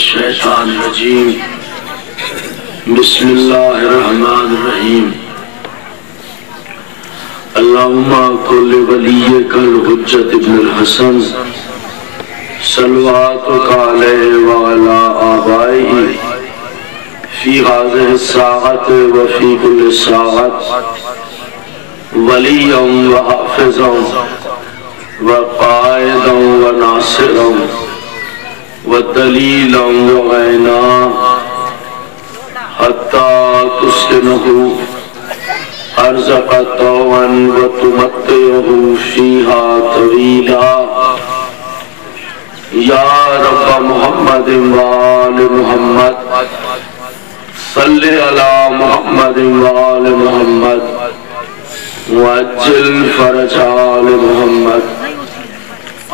الشیطان الرجیم بسم اللہ الرحمن الرحیم اللہم کل ولیک الحجت ابن الحسن صلواتک علیہ وعلا آبائہ فی هذه الساعت وفی کل ساعت ولیا وحافظا وقائدا وناصرا ودلیلا وعینا حتی تسکنہ ارزق طوعا وتمتعہ فیہا طویلا یا رب محمد وآل محمد صلی علی محمد وآل محمد وعجل فرج آل محمد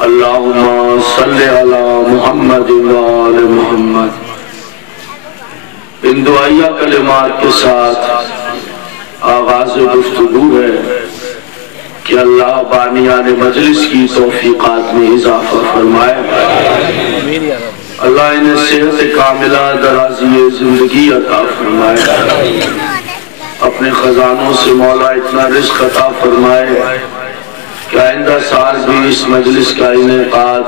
اللہم صلی علی محمد وآل محمد۔ ان دعائیہ کلمات کے ساتھ آغاز گفتگو ہے کہ اللہ بانیان مجلس کی توفیقات میں اضافہ فرمائے، اللہ انہیں صحت کاملہ درازی زندگی عطا فرمائے، اپنے خزانوں سے مولا اتنا رزق عطا فرمائے کہ آئندہ سال بھی اس مجلس کا انعقاد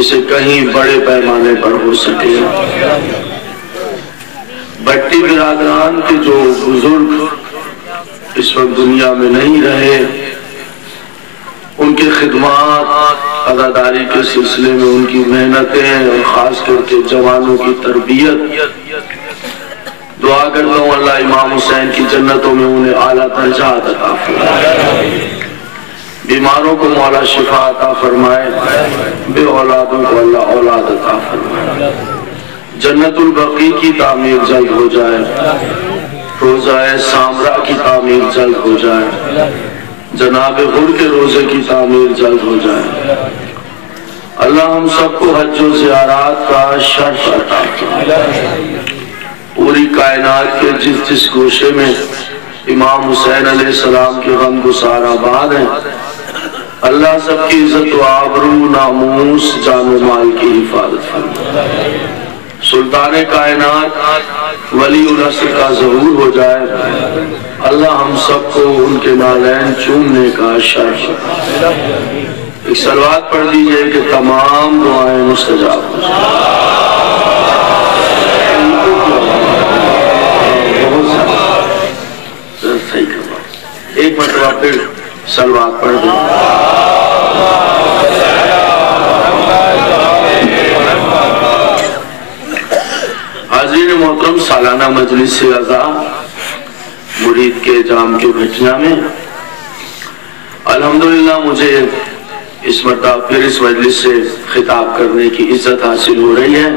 اسے کہیں بڑے پیمانے پر ہو سکے۔ بٹی برادران کے جو بزرگ اس وقت دنیا میں نہیں رہے، ان کے خدمات عزاداری کے سلسلے میں ان کی محنتیں اور خاص کر کے جوانوں کی تربیت، دعا کرتا ہوں اللہ امام حسین کی جنتوں میں انہیں اعلیٰ درجات عطا فرمائے، بیماروں کو مولا شفا عطا فرمائے، بے اولادوں کو اللہ اولاد عطا فرمائے، جنت البقیع کی تعمیر جلد ہو جائے، روضہ سامرا کی تعمیر جلد ہو جائے، جناب غر کے روزے کی تعمیر جلد ہو جائے، اللہ ہم سب کو حج و زیارات کا شرف عطا فرمائے، پوری کائنات کے جس جس گوشے میں امام حسین علیہ السلام کے غم گسار آباد ہیں، اللہ سب کی عزت و آبرو ناموس جان و مال کی حفاظت فرمائے، سلطان کائنات ولی العصر کا ظہور ہو جائے، اللہ ہم سب کو ان کے نالین چومنے کا شرف عطا۔ ایک صلوات پڑھ دیجئے کہ تمام دعائیں مستجاب ہو جائیں۔ ایک مرتبہ پھر صلوات پڑھ دیں۔ حاضرین محترم، سالانہ مجلس اعزا مرید کے جام کے بھٹنا میں الحمدللہ مجھے اس مرتبہ پھر اس مجلس سے خطاب کرنے کی عزت حاصل ہو رہی ہے۔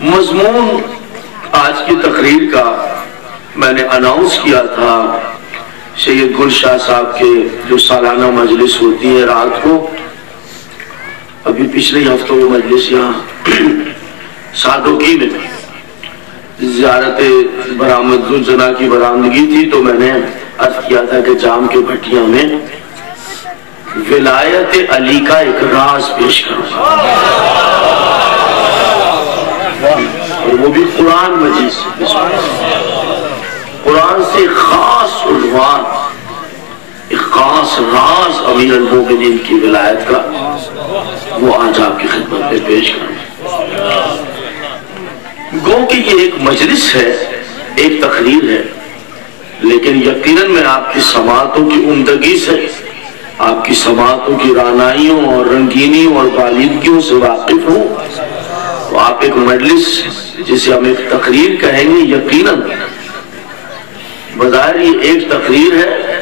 مضمون آج کی تقریر کا میں نے اناؤنس کیا تھا، سید گل شاہ صاحب کے جو سالانہ مجلس ہوتی ہے رات کو، ابھی پچھلے ہفتوں وہ مجلس یہاں سادوکی میں زیارت برآمد زلجنا کی برآمدگی تھی، تو میں نے عرض کیا تھا کہ جام کے بھٹیاں میں ولایت علی کا ایک راز پیش کروں گا، اور وہ بھی قرآن مجید سے، قرآن سے خاص عنوان، ایک خاص راز امیر المومنین کی ولایت کا، وہ آج آپ کی خدمت میں پیش کروں۔ گو کہ یہ ایک مجلس ہے، ایک تقریر ہے، لیکن یقیناً میں آپ کی سماعتوں کی عمدگی سے، آپ کی سماعتوں کی رانائیوں اور رنگینیوں اور بالیدگیوں سے واقف ہوں۔ تو آپ ایک مجلس جسے ہم ایک تقریر کہیں گے، یقیناً بظاہر یہ ایک تقریر ہے،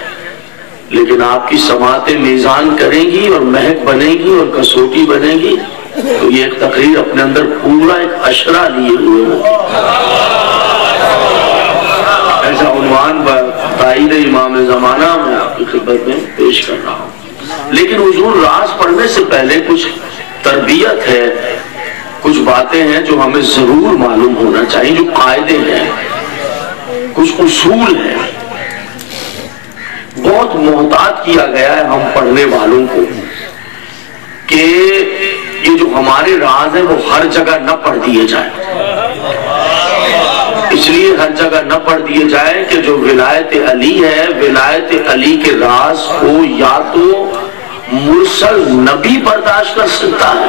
لیکن آپ کی سماعتیں میزان کریں گی اور مہک بنے گی اور کسوٹی بنے گی، تو یہ ایک تقریر اپنے اندر پورا ایک اشرہ لیے ہوئے ہو۔ ایسا عنوان تائید امام زمانہ میں آپ کی خدمت میں پیش کر رہا ہوں۔ لیکن حضور راز پڑھنے سے پہلے کچھ تربیت ہے، کچھ باتیں ہیں جو ہمیں ضرور معلوم ہونا چاہیے، جو قاعدے ہیں، کچھ اصول ہیں۔ بہت محتاط کیا گیا ہے ہم پڑھنے والوں کو کہ یہ جو ہمارے راز ہیں وہ ہر جگہ نہ پڑھ دیے جائیں، اس لیے ہر جگہ نہ پڑھ دیے جائیں کہ جو ولایت علی ہے، ولایت علی کے راز کو یا تو مرسل نبی برداشت کر سکتا ہے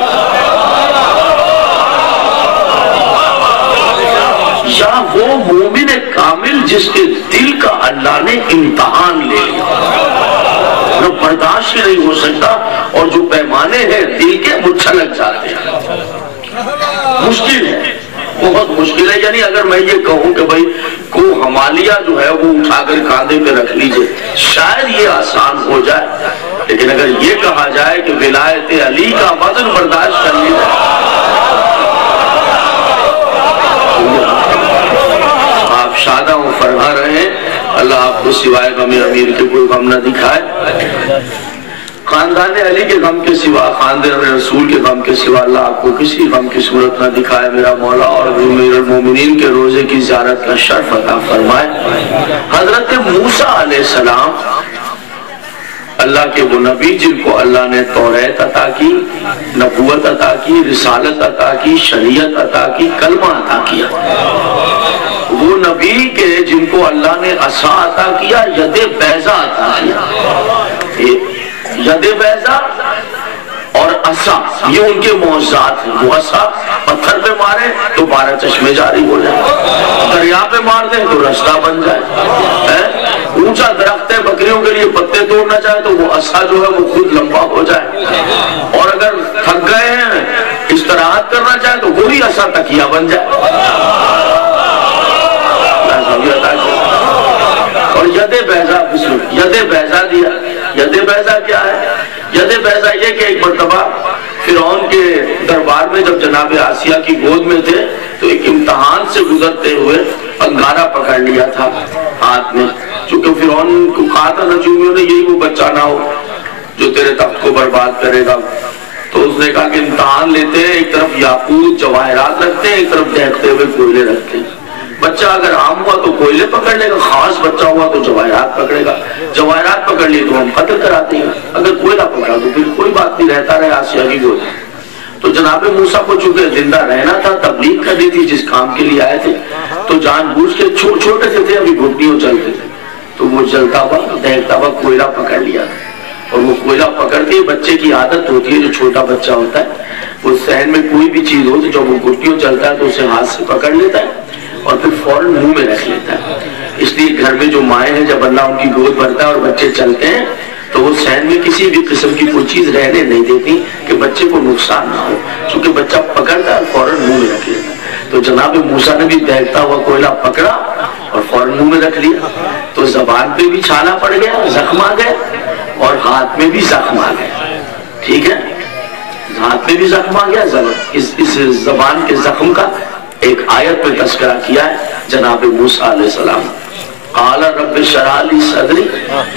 یا وہ مومن کامل جس کے دل کا اللہ نے امتحان لے لیا، وہ برداشت ہی نہیں ہو سکتا، اور جو پیمانے ہیں دل کے وہ چھلک جاتے ہیں۔ مشکل ہے، بہت مشکل ہے۔ یعنی اگر میں یہ کہوں کہ بھائی کو حمالیہ جو ہے وہ اٹھا کر کاندھے پہ رکھ لیجئے، شاید یہ آسان ہو جائے، لیکن اگر یہ کہا جائے کہ ولایت علی کا وزن برداشت کر لیجئے، آپ شادہ و فرما رہے ہیں، اللہ آپ کو سوائے غم امیر کے کوئی غم نہ دکھائے، خاندان علی کے غم کے سوا، خاندان رسول کے غم کے سوا اللہ آپ کو کسی غم کی صورت نہ دکھائے میرا مولا، اور امیر المومنین کے روزے کی زیارت کا شرف عطا فرمائے۔ حضرت موسیٰ علیہ السلام اللہ کے وہ نبی جن کو اللہ نے توریت عطا کی، نبوت عطا کی، رسالت عطا کی، شریعت عطا کی، کلمہ عطا کیا، وہ نبی کے جن کو اللہ نے عصا عطا کیا، ید بیضا عطا کیا۔ ید بیضا اور عصا یہ ان کے معجزات ہیں۔ وہ عصا پتھر پہ مارے تو 12 چشمے جاری ہو جائیں، دریا پہ مار دیں تو رستہ بن جائے، اونچا درخت ہے بکریوں کے لیے پتے توڑنا چاہے تو وہ عصا جو ہے وہ خود لمبا ہو جائے، اور اگر تھک گئے ہیں استراحت کرنا چاہے تو وہی عصا تکیہ بن جائے، اور ید بیضا ید بیضا دیا۔ ید بیضا کیا ہے؟ ید بیضا یہ کہ ایک مرتبہ فرعون کے دربار میں جب جناب آسیہ کی گود میں تھے تو ایک امتحان سے گزرتے ہوئے انگارہ پکڑ لیا تھا ہاتھ میں، چونکہ فرعون کو کہا تھا نجومیوں نے یہی وہ بچہ نہ ہو جو تیرے تخت کو برباد کرے گا، تو اس نے کہا کہ امتحان لیتے ہیں، ایک طرف یاقوت جواہرات رکھتے ہیں، ایک طرف دہکتے ہوئے کوئلے رکھتے ہیں، بچہ اگر عام ہوا تو کوئلے پکڑ لے گا، خاص بچہ ہوا تو جواہرات پکڑے گا، جواہرات پکڑ لیے تو ہم قتل کراتے ہیں، اگر کوئلہ پکڑا تو پھر کوئی بات نہیں، رہتا رہے آسیہ کی گود۔ تو جناب موسیٰ کو چونکہ زندہ رہنا تھا، تبلیغ کرنی تھی جس کام کے لیے آئے تھے، تو جان بوجھ کے چھوٹے سے تھے، ابھی گھٹنیوں چلتے تھے، تو وہ جلتا ہوا دہکتا ہوا کوئلہ پکڑ لیا، اور وہ کوئلہ پکڑ کے بچے کی عادت ہوتی ہے، جو چھوٹا بچہ ہوتا ہے وہ صحن میں کوئی بھی چیز ہو تو جب وہ گھٹنیوں چلتا ہے تو اسے ہاتھ سے پکڑ لیتا ہے اور پھر فوراً منہ میں رکھ لیتا ہے۔ اس لیے گھر میں جو مائیں ہیں جب اللہ ان کی گود بھرتا ہے اور بچے چلتے ہیں تو وہ صحن میں کسی بھی قسم کی کوئی چیز رہنے نہیں دیتی کہ بچے کو نقصان نہ ہو، چونکہ بچہ پکڑتا ہے اور فوراً منہ میں رکھ لیتا ہے۔ تو جناب موسیٰ نے بھی دہکتا ہوا کوئلہ پکڑا اور فوراً منہ میں رکھ لیا، تو زبان پہ بھی چھالا پڑ گیا، زخم آ گئے، اور ہاتھ میں بھی زخم آ گیا، ٹھیک ہے، ہاتھ میں بھی زخم آ گیا۔ اس زبان کے زخم کا ایک آیت میں تذکرہ کیا ہے جناب موسیٰ علیہ السلام، قال رب اشرح لی صدری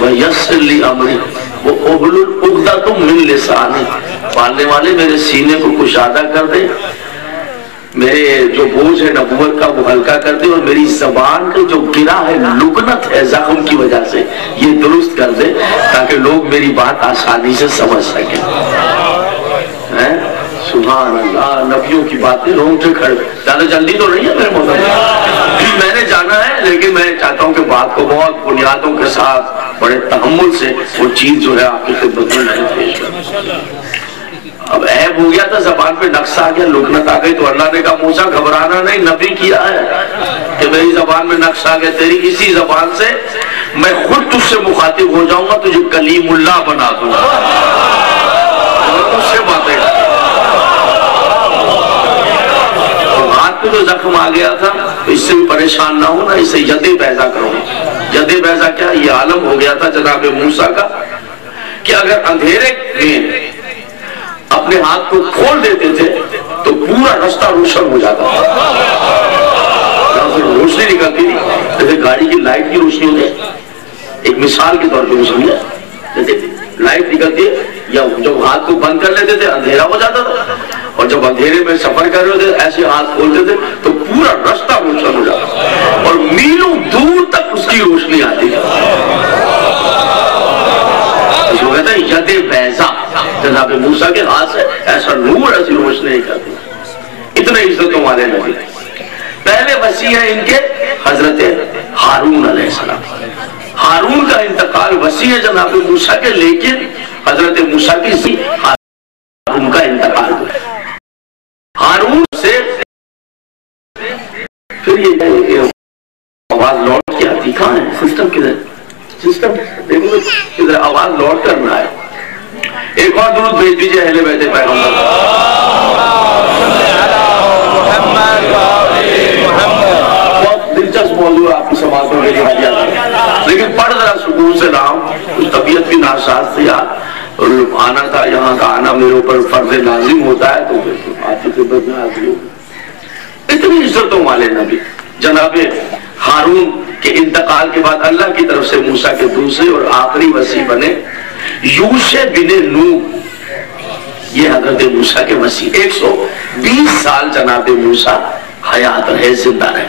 ویسر لی امری واحلل عقدۃ من لسانی، پالنے والے میرے سینے کو کشادہ کر دے، میرے جو بوجھ ہے نبوت کا وہ ہلکا کر دے، اور میری زبان کا جو گرا ہے لکنت ہے زخم کی وجہ سے یہ درست کر دے، تاکہ لوگ میری بات آسانی سے سمجھ سکیں۔ سبحان اللہ، نبیوں کی باتیں رونگٹے کھڑے، زیادہ جلدی تو نہیں ہے میرے محترم، میں نے جانا ہے، لیکن میں چاہتا ہوں کہ بات کو بہت بنیادوں کے ساتھ بڑے تحمل سے وہ چیز جو ہے آپ کی خدمت میں پیش کروں۔ اب عیب ہو گیا تھا، زبان پہ نقص آ گیا، لکنت آ گئی، تو اللہ نے کہا موسیٰ گھبرانا نہیں، نبی کیا ہے کہ میری زبان میں نقص آ گیا، تیری اسی زبان سے میں خود تجھ سے مخاطب ہو جاؤں گا، تجھے کلیم اللہ بنا دوں گا، تجھ سے باتیں۔ جو زخم آ گیا تھا تو اس سے بھی پریشان نہ ہونا، اسے ید بیضا کرو۔ ید بیضا کیا؟ یہ عالم ہو گیا تھا جناب موسیٰ کا کہ اگر اندھیرے میں اپنے ہاتھ کو کھول دیتے تھے تو پورا رستہ روشن ہو جاتا تھا، روشنی نکلتی تھی، جیسے گاڑی کی لائٹ کی روشنی ہوتی ہے، ایک مثال کے طور پہ سمجھے، جیسے لائٹ نکلتی ہے، یا جب ہاتھ کو بند کر لیتے تھے اندھیرا ہو جاتا تھا، اور جب اندھیرے میں سفر کر رہے تھے ایسے ہاتھ کھولتے تھے تو پورا رستہ روشن ہو جاتا، اور میلوں دور تک اس کی روشنی آتی ہے، اس کو کہتے ہیں ید بیضا، جناب موسیٰ کے ہاتھ سے ایسا نور ایسی روشنی کرتی، اتنے عزتوں والے نبی۔ پہلے وصی ہیں ان کے حضرت ہارون علیہ السلام۔ ہارون کا انتقال وصی ہے جناب موسیٰ کے، لیکن حضرت موسیٰ کی ذی ہارون کا انتقال ہوا۔ ہارون سے پھر یہ آواز لوٹ کے آتی، کہاں ہے سسٹم؟ کدھر سسٹم؟ دیکھو کدھر آواز لوٹ کرنا ہے۔ ایک اور درود بھیج دیجئے اہل بیت پیغمبر۔ بہت دلچسپ موضوع آپ کی سماعتوں میں لیا جاتا، لیکن پڑھ ذرا سکون سے رہا ہوں، کچھ طبیعت بھی ناساز تھی، اور آنا تھا، یہاں کا آنا میرے اوپر فرض لازم ہوتا ہے، تو آتی خدمت میں حاضر ہوں۔ اتنی عزتوں والے نبی جناب ہارون کے انتقال کے بعد اللہ کی طرف سے موسیٰ کے دوسرے اور آخری وصی بنے یوشع بن نون۔ یہ حضرت موسیٰ کے وصی 120 سال جناب موسیٰ حیات رہے، زندہ رہے۔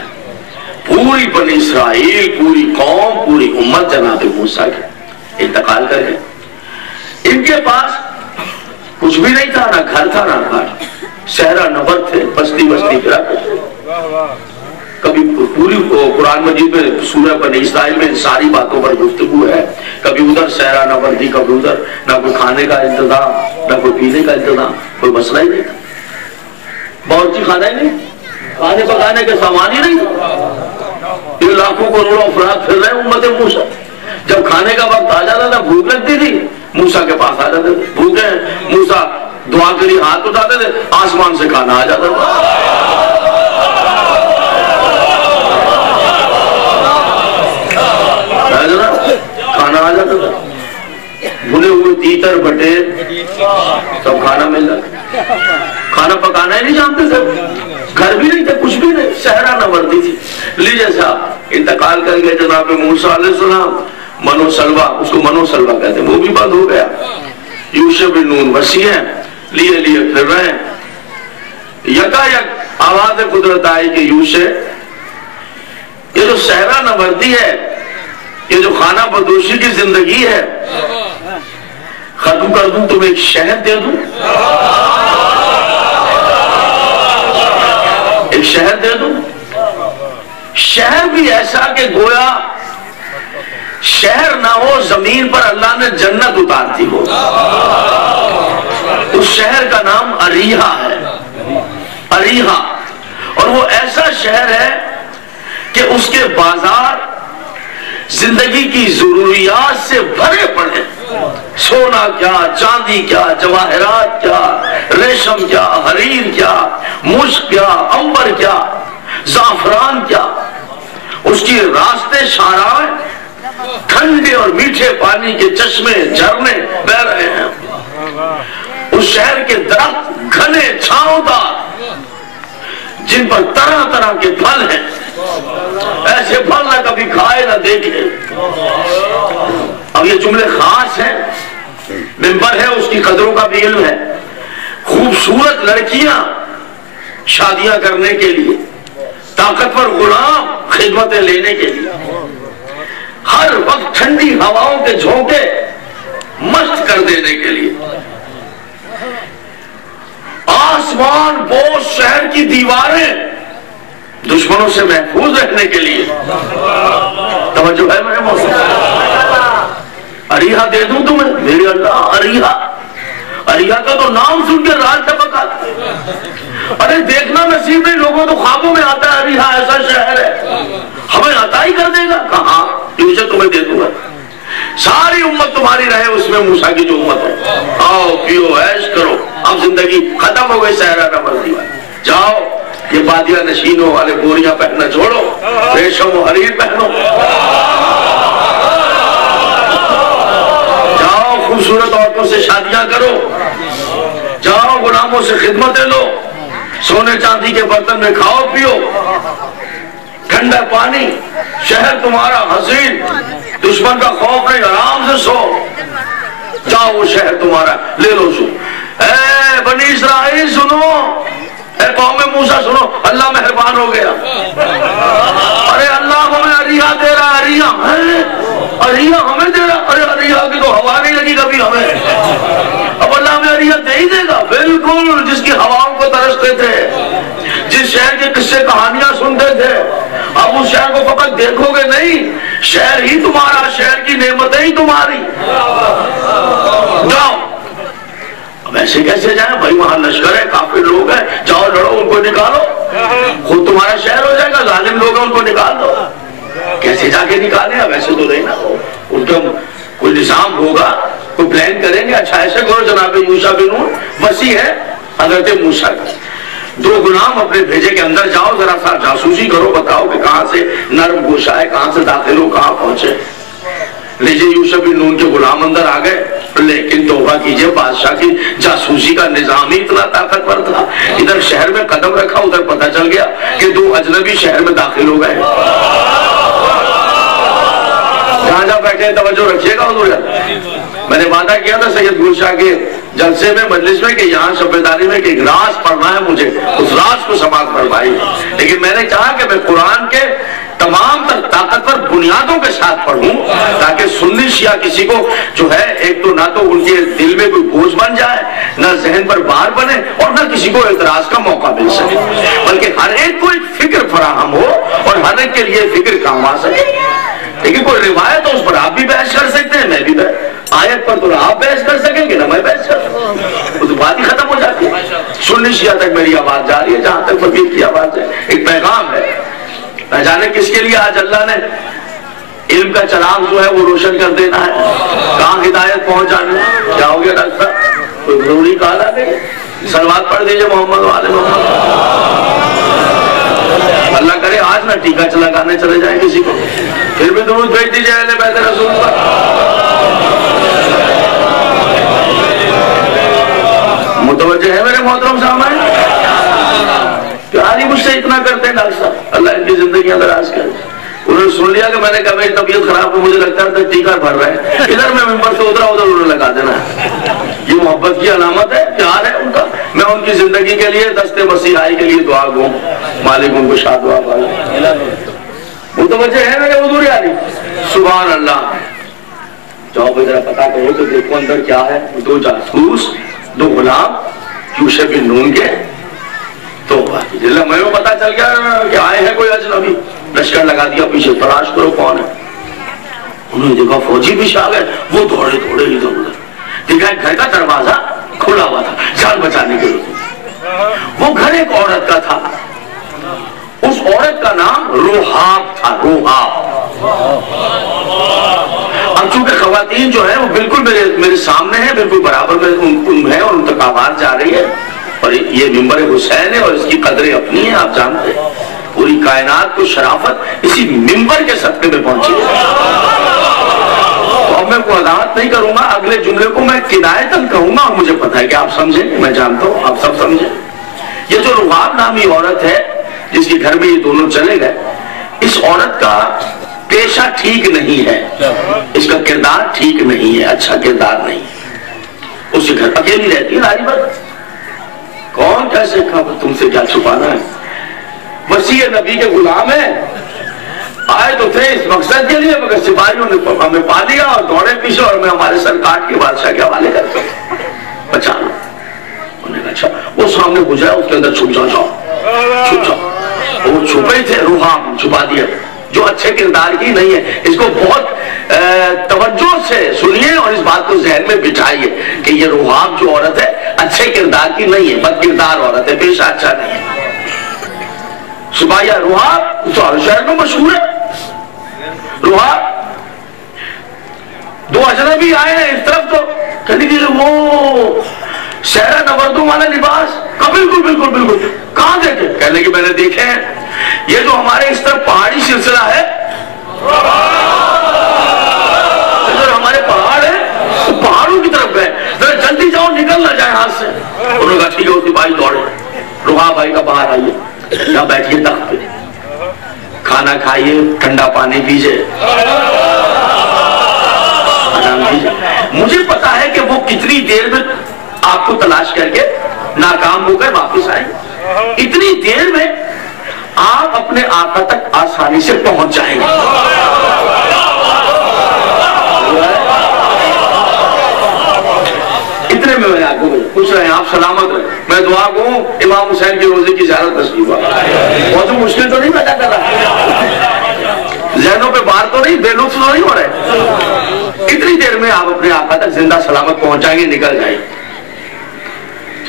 پوری بنی اسرائیل، پوری قوم، پوری امت جناب موسیٰ کے انتقال کر گئے۔ ان کے پاس کچھ بھی نہیں تھا، نہ گھر تھا نہ گھر، صحرا نبرد تھے، بستی بستی پھرا کرتے۔ کبھی پوری قرآن مجید میں سورہ بنی اسرائیل میں ساری باتوں پر گفتگو ہے، کبھی ادھر صحرا نبردی، کبھی ادھر، نہ کوئی کھانے کا انتظام نہ کوئی پینے کا انتظام، کوئی مسئلہ ہی نہیں تھا، باورچی خانہ ہی نہیں، کھانے پکانے کے سامان ہی نہیں تھا۔ یہ لاکھوں کروڑوں افراد پھر رہے امت موسیٰ، جب کھانے کا وقت آ جاتا تھا، بھوک لگتی تھی، موسیٰ کے پاس آ جاتے تھے، بھوکے ہیں، موسیٰ دعا کے لیے ہاتھ اٹھاتے تھے، آسمان سے کھانا آ جاتا تھا۔ کھانا آ جاتا تھا، بھنے ہوئے تیتر بٹے سب کھانا مل جاتا، کھانا پکانا ہی نہیں جانتے تھے، گھر بھی نہیں تھے، کچھ بھی نہیں، صحرا نوردی تھی۔ لیجیے صاحب انتقال کر گئے جناب موسیٰ علیہ السلام، منو سلوہ، اس کو منو سلوہ کہتے ہیں، وہ بھی بند ہو گیا۔ یوشع بن نون وصی ہیں، لیے پھر رہے ہیں۔ یکا یک آواز قدرت آئی کہ یوشع، یہ جو صحرا نوردی ہے، یہ جو خانہ بدوشی کی زندگی ہے، ختم کر دوں، تمہیں ایک شہر دے دوں، ایک شہر دے دوں، شہر بھی ایسا کہ گویا شہر نہ ہو، زمین پر اللہ نے جنت اتارتی ہو۔ اس شہر کا نام اریحا ہے، اریحا، اور وہ ایسا شہر ہے کہ اس کے بازار زندگی کی ضروریات سے بھرے پڑے، سونا کیا، چاندی کیا، جواہرات کیا، ریشم کیا، حریر کیا، مشک کیا، عنبر کیا، زعفران کیا۔ اس کی راستے شاہراہیں ٹھنڈے اور میٹھے پانی کے چشمے جھرنے بہ رہے ہیں۔ اس شہر کے درخت گھنے چھاؤں دار، جن پر طرح طرح کے پھل ہیں، ایسے پھل نہ کبھی کھائے نہ دیکھے۔ اب یہ جملے خاص ہیں، ممبر ہے، اس کی قدروں کا بھی علم ہے۔ خوبصورت لڑکیاں شادیاں کرنے کے لیے، طاقتور غلام خدمتیں لینے کے لیے، ہر وقت ٹھنڈی ہواؤں کے جھونکے مست کر دینے کے لیے، آسمان بوس شہر کی دیواریں دشمنوں سے محفوظ رہنے کے لیے۔ توجہ ہے میرے موسیقی؟ اریحا دے دوں تمہیں، میرے اللہ، اریحا، اریحا کا تو نام سن کے راز ٹپک آتا ہے۔ ارے دیکھنا نصیب نہیں، لوگوں تو خوابوں میں آتا ہے اریحا ایسا شہر ہے، ہمیں عطا ہی کر دے گا، کہاں یوشع تمہیں دے دوں گا، ساری امت تمہاری رہے اس میں موسیٰ کی جو امت ہے، آؤ پیو عیش کرو۔ اب زندگی ختم ہو گئی صحرا نوردی والی، جاؤ یہ بادیہ نشینوں والے بوریاں پہننا چھوڑو، ریشم و حریر پہنو، جاؤ خوبصورت عورتوں سے شادیاں کرو، جاؤ غلاموں سے خدمتیں لو، سونے چاندی کے برتن میں کھاؤ پیو، ٹھنڈا پانی، شہر تمہارا حسین، دشمن کا خوف نہیں، آرام سے سو، جاؤ وہ شہر تمہارا، لے لو سو۔ اے بنی اسرائیل سنو، اے قوم موسیٰ سنو، اللہ مہربان ہو گیا۔ ارے اللہ ہمیں اریحا دے رہا، اریحا اریحا ہمیں دے رہا، ارے اریحا کی تو ہوا نہیں لگی کبھی ہمیں، اب اللہ ہمیں خیریت دے ہی دے گا، بالکل جس کی ہواؤں کو ترستے تھے، جس شہر کے قصے کہانیاں سنتے تھے، اب اس شہر کو فقط دیکھو گے نہیں، شہر ہی تمہارا، شہر کی نعمتیں ہی تمہاری۔ جاؤ، اب ایسے کیسے جائیں بھائی، وہاں لشکر ہے، کافر لوگ ہیں، جاؤ لڑو، ان کو نکالو، خود تمہارا شہر ہو جائے گا، ظالم لوگ ہیں ان کو نکال دو۔ کیسے جا کے نکالیں؟ اب ایسے تو نہیں نا، ان کا کوئی نظام ہوگا، کوئی پلان کریں گے، اچھا ایسے کرو جناب یوشع بن نون، وسیع ہے حضرت موسیٰ کا، 2 غلام اپنے بھیجے کے اندر جاؤ، ذرا سا جاسوسی کرو، بتاؤ کہ کہاں سے نرم گوشہ ہے، کہاں سے داخل ہو، کہاں پہنچے۔ لیجئے یوشع بن نون کے غلام اندر آ گئے، لیکن توبہ کیجئے، بادشاہ کی جاسوسی کا نظام ہی اتنا طاقتور تھا، ادھر شہر میں قدم رکھا، ادھر پتہ چل گیا کہ 2 اجنبی شہر میں داخل ہو گئے۔ جہاں جہاں بیٹھے توجہ رکھیے گا حضور، میں نے وعدہ کیا تھا سید گل شاہ کے جلسے میں، مجلس میں، کہ یہاں شبیداری میں کہ ایک راز پڑھنا ہے مجھے، اس راز کو سماعت فرمائی، لیکن میں نے چاہا کہ میں قرآن کے تمام تر طاقتور بنیادوں کے ساتھ پڑھوں، تاکہ سنی شیعہ کسی کو جو ہے، ایک تو نہ تو ان کے دل میں کوئی بوجھ بن جائے، نہ ذہن پر بار بنے، اور نہ کسی کو اعتراض کا موقع مل سکے، بلکہ ہر ایک کو ایک فکر فراہم ہو اور ہر ایک کے لیے فکر کام آ سکے۔ لیکن کوئی روایت تو اس پر آپ بھی بحث کر سکتے ہیں، میں بھی آیت پر تو آپ بحث کر سکیں گے نہ میں بحث کر سکوں، وہ تو بات ہی ختم ہو جاتی ہے۔ سنی شیعہ تک میری آواز جا رہی ہے، جہاں تک فقیر کی آواز ہے، ایک پیغام ہے، نہ جانے کس کے لیے آج اللہ نے علم کا چراغ جو ہے وہ روشن کر دینا ہے، کہاں ہدایت پہنچ جانا ہے۔ کیا ہو گیا ڈاکٹر صاحب، کوئی ضروری کال آ گئی؟ صلوات پڑھ دیجئے محمد والے محمد۔ اللہ کرے آج نہ ٹیکہ لگانے چلے جائیں کسی کو، پھر بھی درود بھیج دیجئے اہل بیت رسول پر۔ متوجہ ہے میرے محترم سامعین؟ پیاری مجھ سے اتنا کرتے ہیں ڈاکٹر صاحب، اللہ ان کی زندگیاں دراز کرے۔ انہوں نے سن لیا کہ میں نے کہا میری طبیعت خراب ہے، مجھے لگتا ہے ٹیکہ بھر رہے ہیں، ادھر میں ممبر سے ادھر انہوں نے لگا دینا ہے۔ یہ محبت کی علامت ہے، پیار ہے ان کا۔ میں ان کی زندگی کے لیے دست مسیحائی کے لیے دعا گوں، مالک ان کو شاد دعا پالا۔ متوجہ ہے میرے حضور یاری؟ سبحان اللہ۔ جاؤ بھائی ذرا پتا کرو تو دیکھو اندر کیا ہے۔ 2 جاسوس، 2 غلام یوشع بن نون کے، تو میں پتا چل گیا کہ آئے ہیں کوئی اجنبی، لشکر لگا دیا پیچھے، تلاش کرو کون ہے۔ انہوں نے دیکھا فوجی بھی آ گئے، وہ دوڑے ادھر ادھر، دیکھا ایک گھر کا دروازہ کھلا ہوا تھا جان بچانے کے لیے، وہ گھر ایک عورت کا تھا، اس عورت کا نام روحاب تھا، روحاب۔ اب چونکہ خواتین جو ہیں وہ بالکل میرے سامنے ہیں، بالکل برابر میں ہیں، اور ان تک آواز جا رہی ہے، اور یہ ممبر حسین ہے اور اس کی قدریں اپنی ہیں، آپ جانتے ہیں، پوری کائنات کو شرافت اسی ممبر کے صدقے میں پہنچی ہے۔ تو اب میں کوئی وضاحت نہیں کروں گا، اگلے جملے کو میں کنایتاً کہوں گا، اور مجھے پتا ہے کہ آپ سمجھیں، میں جانتا ہوں آپ سب سمجھیں۔ یہ جو روحاب نامی عورت ہے جس کے گھر میں یہ دونوں چلے گئے، اس عورت کا پیشہ ٹھیک نہیں ہے، اس کا کردار ٹھیک نہیں ہے، اچھا کردار نہیں ہے۔ اس کے گھر اکیلی رہتی ہے، راری بات، کون کیسے تم سے کیا چھپانا ہے، وسیع نبی کے غلام ہیں، آئے تو تھے اس مقصد کے لیے، مگر سپاہیوں نے ہمیں پا لیا اور دوڑے پیچھے، اور میں ہمارے سر کاٹ کے بادشاہ کے حوالے کرتا ہوں، بچا لو۔ انہوں نے اچھا وہ سامنے گزرا، اس کے اندر چھپ جاؤ، چھپ جاؤ۔ وہ چھپے تھے، روحاب چھپا دیا، جو اچھے کردار کی نہیں ہے۔ اس کو بہت توجہ سے سنیے اور اس بات کو ذہن میں بٹھائیے کہ یہ روحاب جو عورت ہے اچھے کردار کی نہیں ہے، بد کردار عورت ہے، پیشہ اچھا نہیں ہے۔ سپاہیہ روحاب سارے شہر میں مشہور ہے، روحاب۔ 2 اجنبی آئے ہیں اس طرف، تو کہنے کہ وہ شہرہ نوردوں والا لباس، بالکل بالکل بالکل، کہاں دیکھے؟ کہنے کہ میں نے دیکھے ہیں، یہ جو ہمارے اس طرف پہاڑی سلسلہ ہے، ہمارے پہاڑ ہے، تو پہاڑوں کی طرف گئے، ذرا جلدی جاؤ نکل نہ جائے ہاتھ سے۔ انہوں نے کہا ٹھیک ہے، وہ سپاہی دوڑے، روحاب بھائی کا باہر آئیے، یہاں بیٹھیے تخت پہ، کھانا کھائیے، ٹھنڈا پانی پیجئے، آرام کیجئے۔ مجھے پتا ہے کہ وہ کتنی دیر میں آپ کو تلاش کر کے ناکام ہو کر واپس آئیں، اتنی دیر میں آپ اپنے آقا تک آسانی سے پہنچ جائیں گے۔ اتنے میں نے آپ کو بھیجا، خوش رہیں، آپ سلامت رہیں. میں دعا کہوں امام حسین کی روزے کی زیارت نصیب ہوا. موضوع مشکل تو نہیں پیدا کر رہا، ذہنوں پہ بار تو نہیں، بے لطف تو نہیں ہو رہے. اتنی دیر میں آپ اپنے آقا تک زندہ سلامت پہنچائیں گے، نکل جائیں.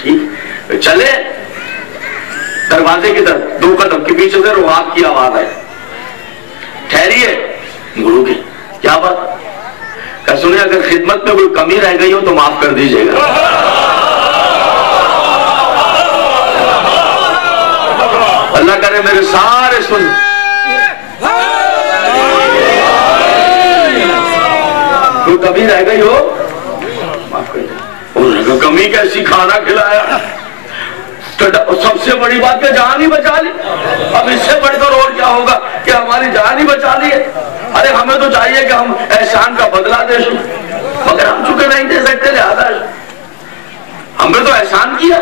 ٹھیک چلے دروازے کی طرف 2 قدم کے پیچھے سے روحاب کی آواز آئی. ٹھہریے گرو کی کیا بات کہ سنیں، اگر خدمت میں کوئی کمی رہ گئی ہو تو معاف کر دیجئے گا. اللہ کرے میرے سارے سن. کوئی کمی رہ گئی ہو معاف کر دیجئے. کمی کیسی، کھانا کھلایا، سب سے بڑی بات کہ جان ہی بچا لی. اب اس سے بڑھ کر اور کیا ہوگا کہ ہماری جان ہی بچا لی ہے. ارے ہمیں تو چاہیے کہ ہم احسان کا بدلہ دے سکیں، مگر ہم چکے نہیں دے سکتے، لہذا ہم نے تو احسان کیا.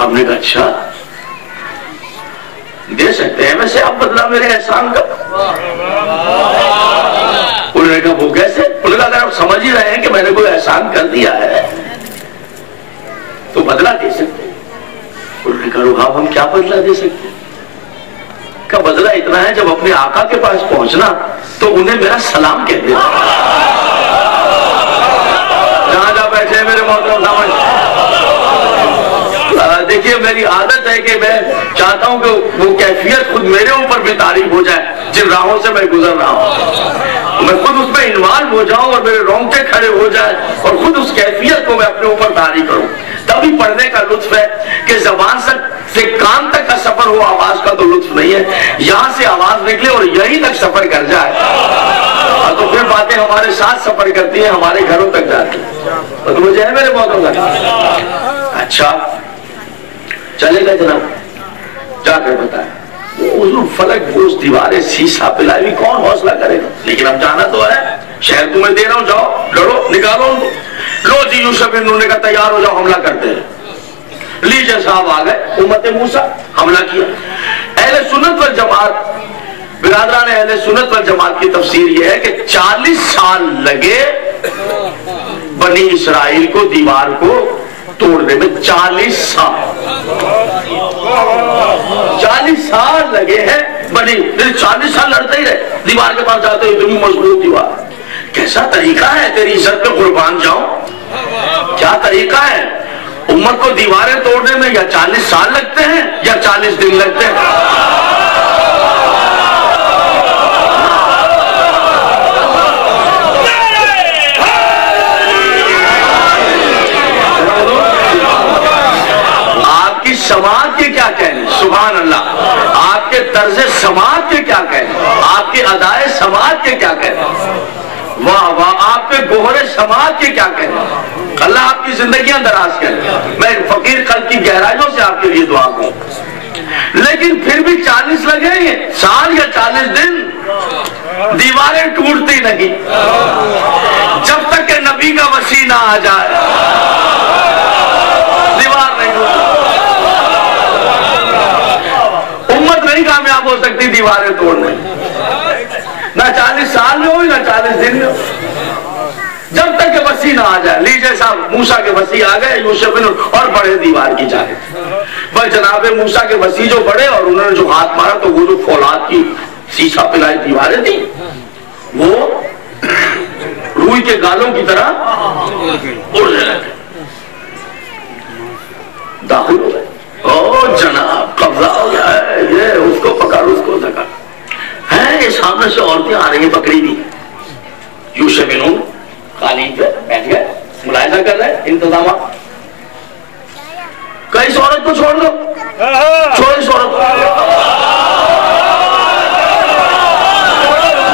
آپ نے کہا اچھا دے سکتے ہیں ویسے آپ بدلہ میرے احسان کا. انہوں نے کہا وہ کیسے؟ انہوں نے کہا اگر آپ سمجھ ہی رہے ہیں کہ میں نے کوئی احسان کر دیا ہے تو بدلہ دے سکتے ہیں. انہوں نے کہا روحاب ہم کیا بدلہ دے سکتے ہیں؟ کا بدلہ اتنا ہے جب اپنے آقا کے پاس پہنچنا تو انہیں میرا سلام کہہ دینا. جہاں جہاں بیٹھے ہیں میرے محترم سامنے، دیکھیے میری عادت ہے کہ میں چاہتا ہوں کہ وہ کیفیت خود میرے اوپر بھی تعریف ہو جائے جن راہوں سے میں گزر رہا ہوں. میں خود اس میں انوالو ہو جاؤں اور میرے رونگٹے کھڑے ہو جائیں اور خود اس کیفیت کو میں اپنے اوپر تعریف کروں. تبھی پڑھنے کا لطف ہے کہ زبان سے کان تک کا سفر ہو آواز کا تو لطف نہیں ہے. یہاں سے آواز نکلے اور یہیں تک سفر کر جائے تو پھر باتیں ہمارے ساتھ سفر کرتی ہیں، ہمارے گھروں تک جاتی ہیں. تو مجھے ہے میرے محترم. اچھا چلے گا جناب، جا کر بتائیں. حضور فلک بوس دیواریں سیسا پلائی کون حوصلہ کرے گا؟ لیکن اب جانا تو ہے، شہر تمہیں دے رہا ہوں، جاؤ لڑو، نکالو ان کو. لو جی یوسف انہوں نے کہا تیار ہو جاؤ، حملہ کرتے ہیں. لیجئے صاحب آ گئے، امت موسیٰ حملہ کیا. اہل سنت والجماعت، برادران اہل سنت والجماعت کی تفسیر یہ ہے کہ 40 سال لگے بنی اسرائیل کو دیوار کو توڑنے میں. 40 سال لگے ہیں بنی، 40 سال لڑتے ہی رہے، دیوار کے پاس جاتے اتنی مضبوط دیوار. کیسا طریقہ ہے تیری عزت پہ قربان جاؤں؟ کیا طریقہ ہے؟ امت کو دیواریں توڑنے میں یا 40 سال لگتے ہیں یا 40 دن لگتے ہیں. آپ کی سماعت کے کیا کہنے، سبحان اللہ، آپ کے طرز سماعت کے کیا کہنے، آپ کے ادائے سماعت کے کیا کہنے، واہ واہ، آپ کے گوہر سماعت کے کیا کہنے. اللہ آپ کی زندگیاں دراز کرے. میں فقیر قلب کی گہرائیوں سے آپ کے لیے دعا کروں. لیکن پھر بھی 40 لگے گے، سال یا 40 دن، دیواریں ٹوٹتی نہیں جب تک کہ نبی کا وسیع نہ آ جائے. دیوار نہیں امت نہیں کامیاب ہو سکتی دیواریں توڑنے، نہ 40 سال میں ہو نہ 40 دن میں ہو، جب تک کہ وسیع نہ آ جائے. لیجئے صاحب موسیٰ کے وسیع آ گئے یوسف اور بڑے دیوار کی جانب. بس جناب موسیٰ کے وسیع جو بڑے اور انہوں نے جو ہاتھ مارا تو وہ جو فولاد کی سیسا پلائی دیواریں تھیں وہ روئی کے گالوں کی طرح اڑنے لگے، داخل ہو گئے. او جناب قبضہ ہو گیا ہے، یہ اس کو پکڑ اس کو دھکا ہے. یہ سامنے سے عورتیں آ رہی ہیں پکڑی بھی. یوسف انہوں قالین پہ بیٹھ گئے، ملاحظہ کر رہے انتظامات. کہ اس عورت کو چھوڑ دو، چھوڑ اس عورت کو.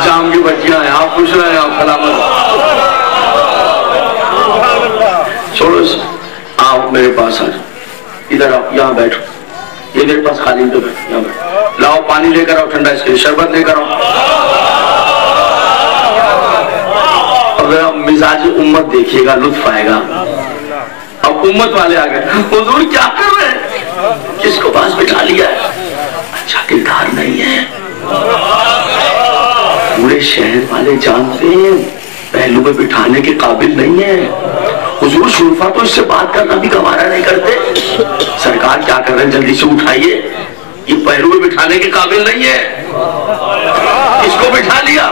جام کی بچیاں ہیں، آپ پوچھ رہے ہیں، آپ سلامت. چھوڑو اس، آؤ میرے پاس آ جاؤ، ادھر آؤ، یہاں بیٹھو. یہ میرے پاس قالین پہ بیٹھو، یہاں بیٹھو. لاؤ پانی لے کر آؤ ٹھنڈا، اس کے لیے شربت لے کر آؤ. مزاج امت دیکھیے گا، لطف آئے گا. اب امت والے آ گئے، حضور کیا کر رہے ہیں؟ کس کو پاس بٹھا لیا ہے؟ اچھا کردار نہیں ہے، پورے شہر والے جانتے ہیں پہلو میں بٹھانے کے قابل نہیں ہے. حضور شرفا تو اس سے بات کرنا بھی گوارا نہیں کرتے. سرکار کیا کر رہے ہیں, جلدی سے اٹھائیے, یہ پہلو میں بٹھانے کے قابل نہیں ہے. اس کو بٹھا لیا,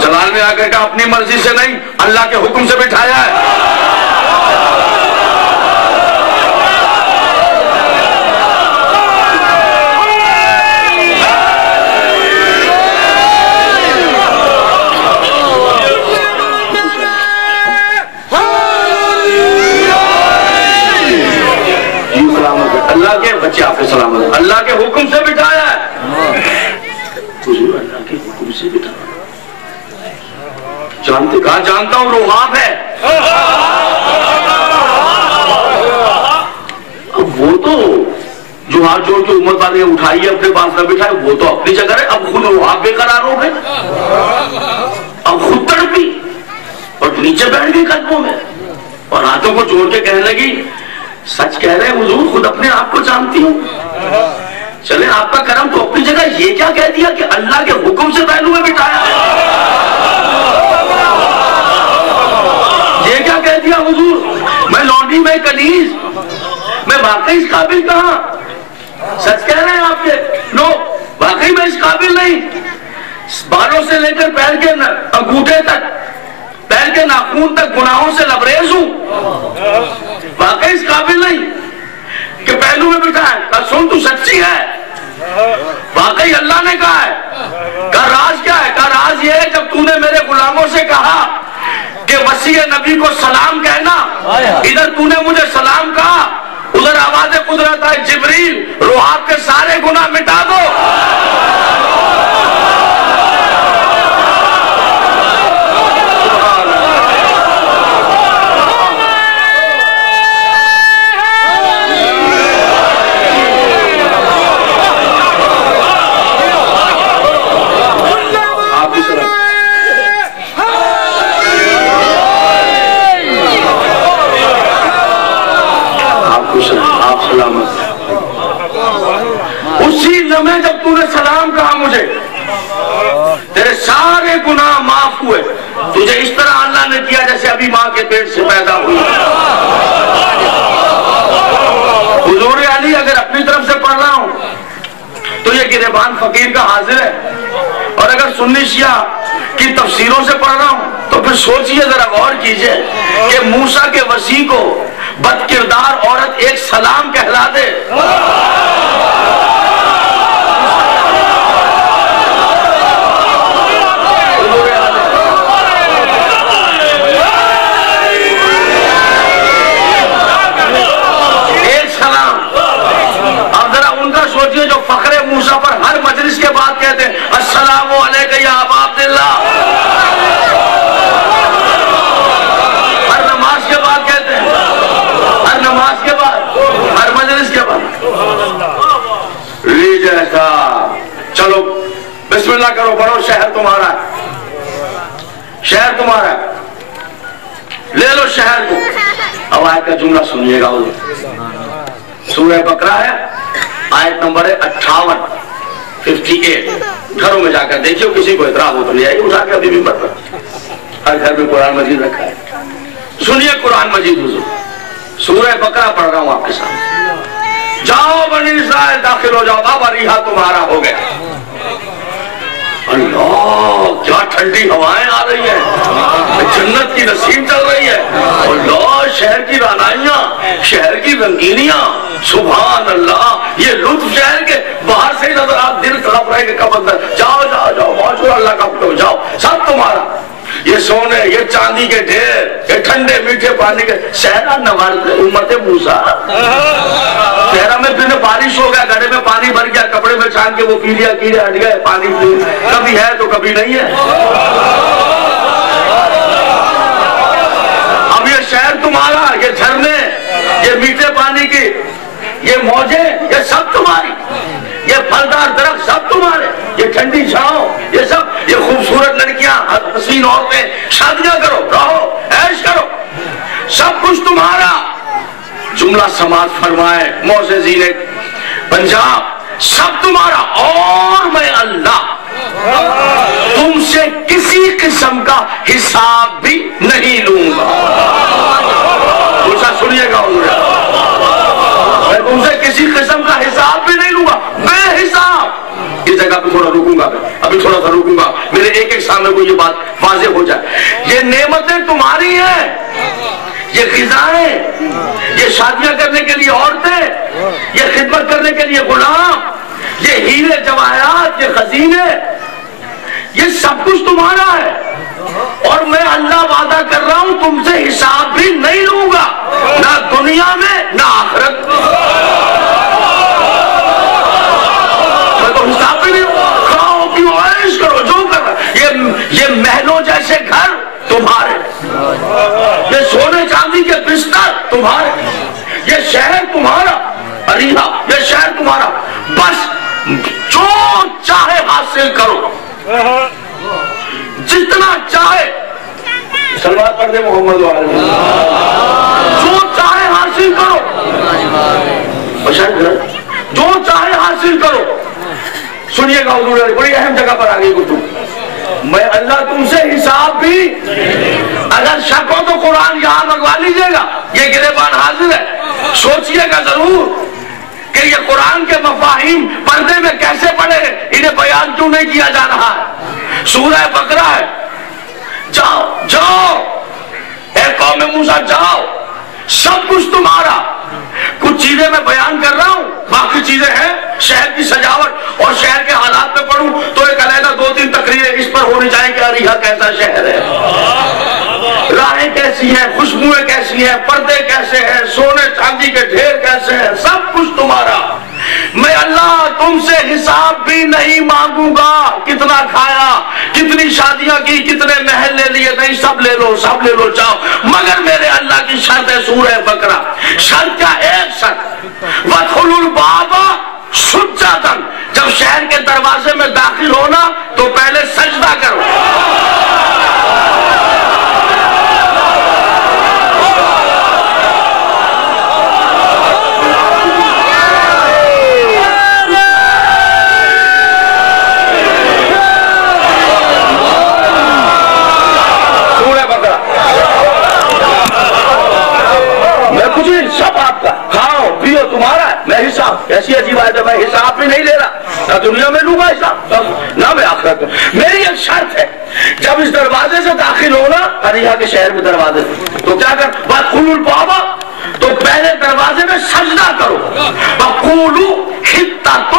جلال میں آ کر کہا اپنی مرضی سے نہیں, اللہ کے حکم سے بٹھایا ہے. اللہ کے بچے آپ سلامت, اللہ کے حکم سے بٹھایا ہے. حضور اللہ کے حکم سے بٹھایا, جانتے کہا جانتا ہوں روحاب ہے. اب وہ تو جو ہاتھ جوڑ کے امت والے اٹھائیے اپنے پاس نہ بٹھائے, وہ تو اپنی جگہ ہے. اب خود روحاب بے قرار ہو گئے, اب خود تڑپی اور نیچے بیٹھ گئی قدموں میں اور ہاتھوں کو جوڑ کے کہنے لگی سچ کہہ رہے ہیں حضور, خود اپنے آپ کو جانتی ہوں. چلے آپ کا کرم تو اپنی جگہ, یہ کیا کہہ دیا کہ اللہ کے حکم سے پہلو میں بٹھایا ہے. یہ کیا کہہ دیا حضور, میں لونڈی میں کنیز, میں واقعی اس قابل کہاں. سچ کہہ رہے ہیں آپ کے نو, واقعی میں اس قابل نہیں. بالوں سے لے کر پیر کے انگوٹھے تک, پیر کے ناخون تک گناہوں سے لبریز ہوں, واقعی اس قابل نہیں کہ پہلو میں بٹھا ہے. کہا سن تو سچی ہے, واقعی اللہ نے کہا ہے. کہا راز کیا ہے, کہا راز یہ ہے جب تو نے میرے غلاموں سے کہا کہ وسیع نبی کو سلام کہنا, ادھر تو نے مجھے سلام کہا, ادھر آواز قدرت آئے جبریل روحاب کے سارے گناہ مٹا دو. اسی لمحے جب تو نے سلام کہا مجھے, تیرے سارے گناہ معاف ہوئے. تجھے اس طرح اللہ نے کیا جیسے ابھی ماں کے پیٹ سے پیدا ہوئی. حضور علی اگر اپنی طرف سے پڑھ رہا ہوں تو یہ گریبان فقیر کا حاضر ہے, اور اگر سنی شیعہ کی تفسیروں سے پڑھ رہا ہوں تو پھر سوچئے, ذرا غور کیجئے کہ موسیٰ کے وسیع کو بد کردار عورت ایک سلام کہلا دے. ایک سلام. اب ذرا ان کا سوچئے جو فخر موسیٰ پر ہر مجلس کے بعد کہتے ہیں السلام علیکم یا ابا عبداللہ, ہر نماز کے بعد کہتے ہیں, ہر نماز کے بعد, ہر مجلس کے بعد. لیجئے صاحب, چلو بسم اللہ کرو, بڑھو, شہر تمہارا ہے, شہر تمہارا ہے, لے لو شہر کو. اب آیت کا جملہ سنیے گا. سورہ بقرہ ہے, آیت نمبر ہے 58. گھروں میں جا کر دیکھیے, کسی کو اعتراض ہو تو لے آئیے اٹھا کے, ابھی بھی پڑھ رہا, ہر گھر میں قرآن مجید رکھا ہے. سنیے قرآن مجید حضور, سورہ بقرہ پڑھ رہا ہوں آپ کے سامنے. جاؤ بنی اسرائیل داخل ہو جاؤ, اب ریحا تمہارا ہو گیا. اللہ کیا ٹھنڈی ہوائیں آ رہی ہیں, جنت کی نسیم چل رہی ہے. اللہ شہر کی رانائیاں, شہر کی رنگینیاں, سبحان اللہ. یہ لطف شہر کے باہر سے نظر آپ, دل تڑپ رہے کہ کب اندر. جاؤ جاؤ جاؤ, موجود اللہ کا حکم, جاؤ, سب تمہارا. یہ سونے, یہ چاندی کے ڈھیر, یہ ٹھنڈے میٹھے پانی کے صحرا نواز امت موسیٰ. صحرا میں پھر بارش ہو گیا, گڑھے میں پانی بھر گیا, کپڑے میں چھان کے وہ پی لیا, کیڑے ہٹ گئے, پانی کبھی ہے تو کبھی نہیں ہے. اب یہ شہر تمہارا, یہ جھرنے, یہ میٹھے پانی کی, یہ موجیں, یہ سب تمہاری. یہ پھلدار درخت سب تمہارے, یہ ٹھنڈی چھاؤں, یہ سب, یہ خوبصورت لڑکیاں, حسین عورتیں, شادیاں کرو, رہو, عیش کرو, سب کچھ تمہارا. جملہ سماعت فرمائے معززین پنجاب, سب تمہارا, اور میں اللہ تم سے کسی قسم کا حساب بھی نہیں لوں گا. کسی قسم کا حساب بھی نہیں لوں گا، بے حساب۔ اس جگہ پہ تھوڑا رکوں گا، ابھی تھوڑا سا رکوں گا، میرے ایک ایک سامنے کو یہ بات واضح ہو جائے۔ یہ نعمتیں تمہاری ہیں، یہ غذائیں، یہ شادیاں کرنے کے لیے عورتیں، یہ خدمت کرنے کے لیے غلام، یہ ہیرے جواہرات، یہ خزینے، یہ سب کچھ تمہارا ہے۔ اور میں اللہ وعدہ کر رہا ہوں تم سے حساب بھی نہیں لوں گا، نہ دنیا میں نہ آخرت میں۔ میں تو حساب بھی نہیں لوں گا، کھاؤ پیو عیش کرو جو کرو، یہ محلوں جیسے گھر تمہارے، یہ سونے چاندی کے بستر تمہارے، یہ شہر تمہارا، اریحا یہ شہر تمہارا، بس جو چاہے حاصل کرو، جتنا چاہے سلوات پڑھ دے محمد وآلہ، جو چاہے حاصل کرو، جو چاہے حاصل کرو۔ سنیے گا حضور بڑی اہم جگہ پر آگئی گفتگو، میں اللہ تم سے حساب بھی، اگر شک ہو تو قرآن یہاں منگوا لیجئے گا، یہ گریبان حاضر ہے، سوچئے گا ضرور کہ یہ قرآن کے مفاہیم پردے میں کیسے پڑے ہیں، انہیں بیان کیوں نہیں کیا جا رہا ہے۔ سورہ بقرہ ہے، جاؤ جاؤ اے قوم موسیٰ جاؤ، سب کچھ تمہارا۔ کچھ چیزیں میں بیان کر رہا ہوں، باقی چیزیں ہیں شہر کی سجاوٹ اور شہر کے حالات پہ پڑھوں تو ایک علیحدہ 2-3 تقریریں اس پر ہونی چاہیے کہ اریحا کیسا شہر ہے، راہیں کیسی ہیں، خوشبوئیں کیسی ہیں، پردے کیسے ہیں، سونے چاندی کے ڈھیر کیسے ہیں، سب کچھ تمہارا۔ میں اللہ تم سے حساب بھی نہیں مانگوں گا، کتنا کھایا، کتنی شادیاں کی، کتنے محل لے لیے، نہیں سب لے لو سب لے لو جاؤ، مگر میرے اللہ کی شرط ہے سورہ بقرہ، شرط کا ایک شرط، وَادْخُلُوا الْبَابَ سُجَّدًا، جب شہر کے دروازے میں داخل ہونا تو پہلے سجدہ کرو۔ سب آپ کا، کھاؤ پیو تمہارا ہے، میں حساب، ایسی عجیب بات ہے، میں حساب بھی نہیں لے رہا، نہ دنیا میں لوں گا حساب نہ میں آخرت میں۔ میری ایک شرط ہے، جب اس دروازے سے داخل ہونا اریحا کے شہر میں دروازے تو کیا کر، وَادْخُلُوا الْبَابَ تو پہلے دروازے میں سجدہ کرو، وَقُولُوا حِطَّةٌ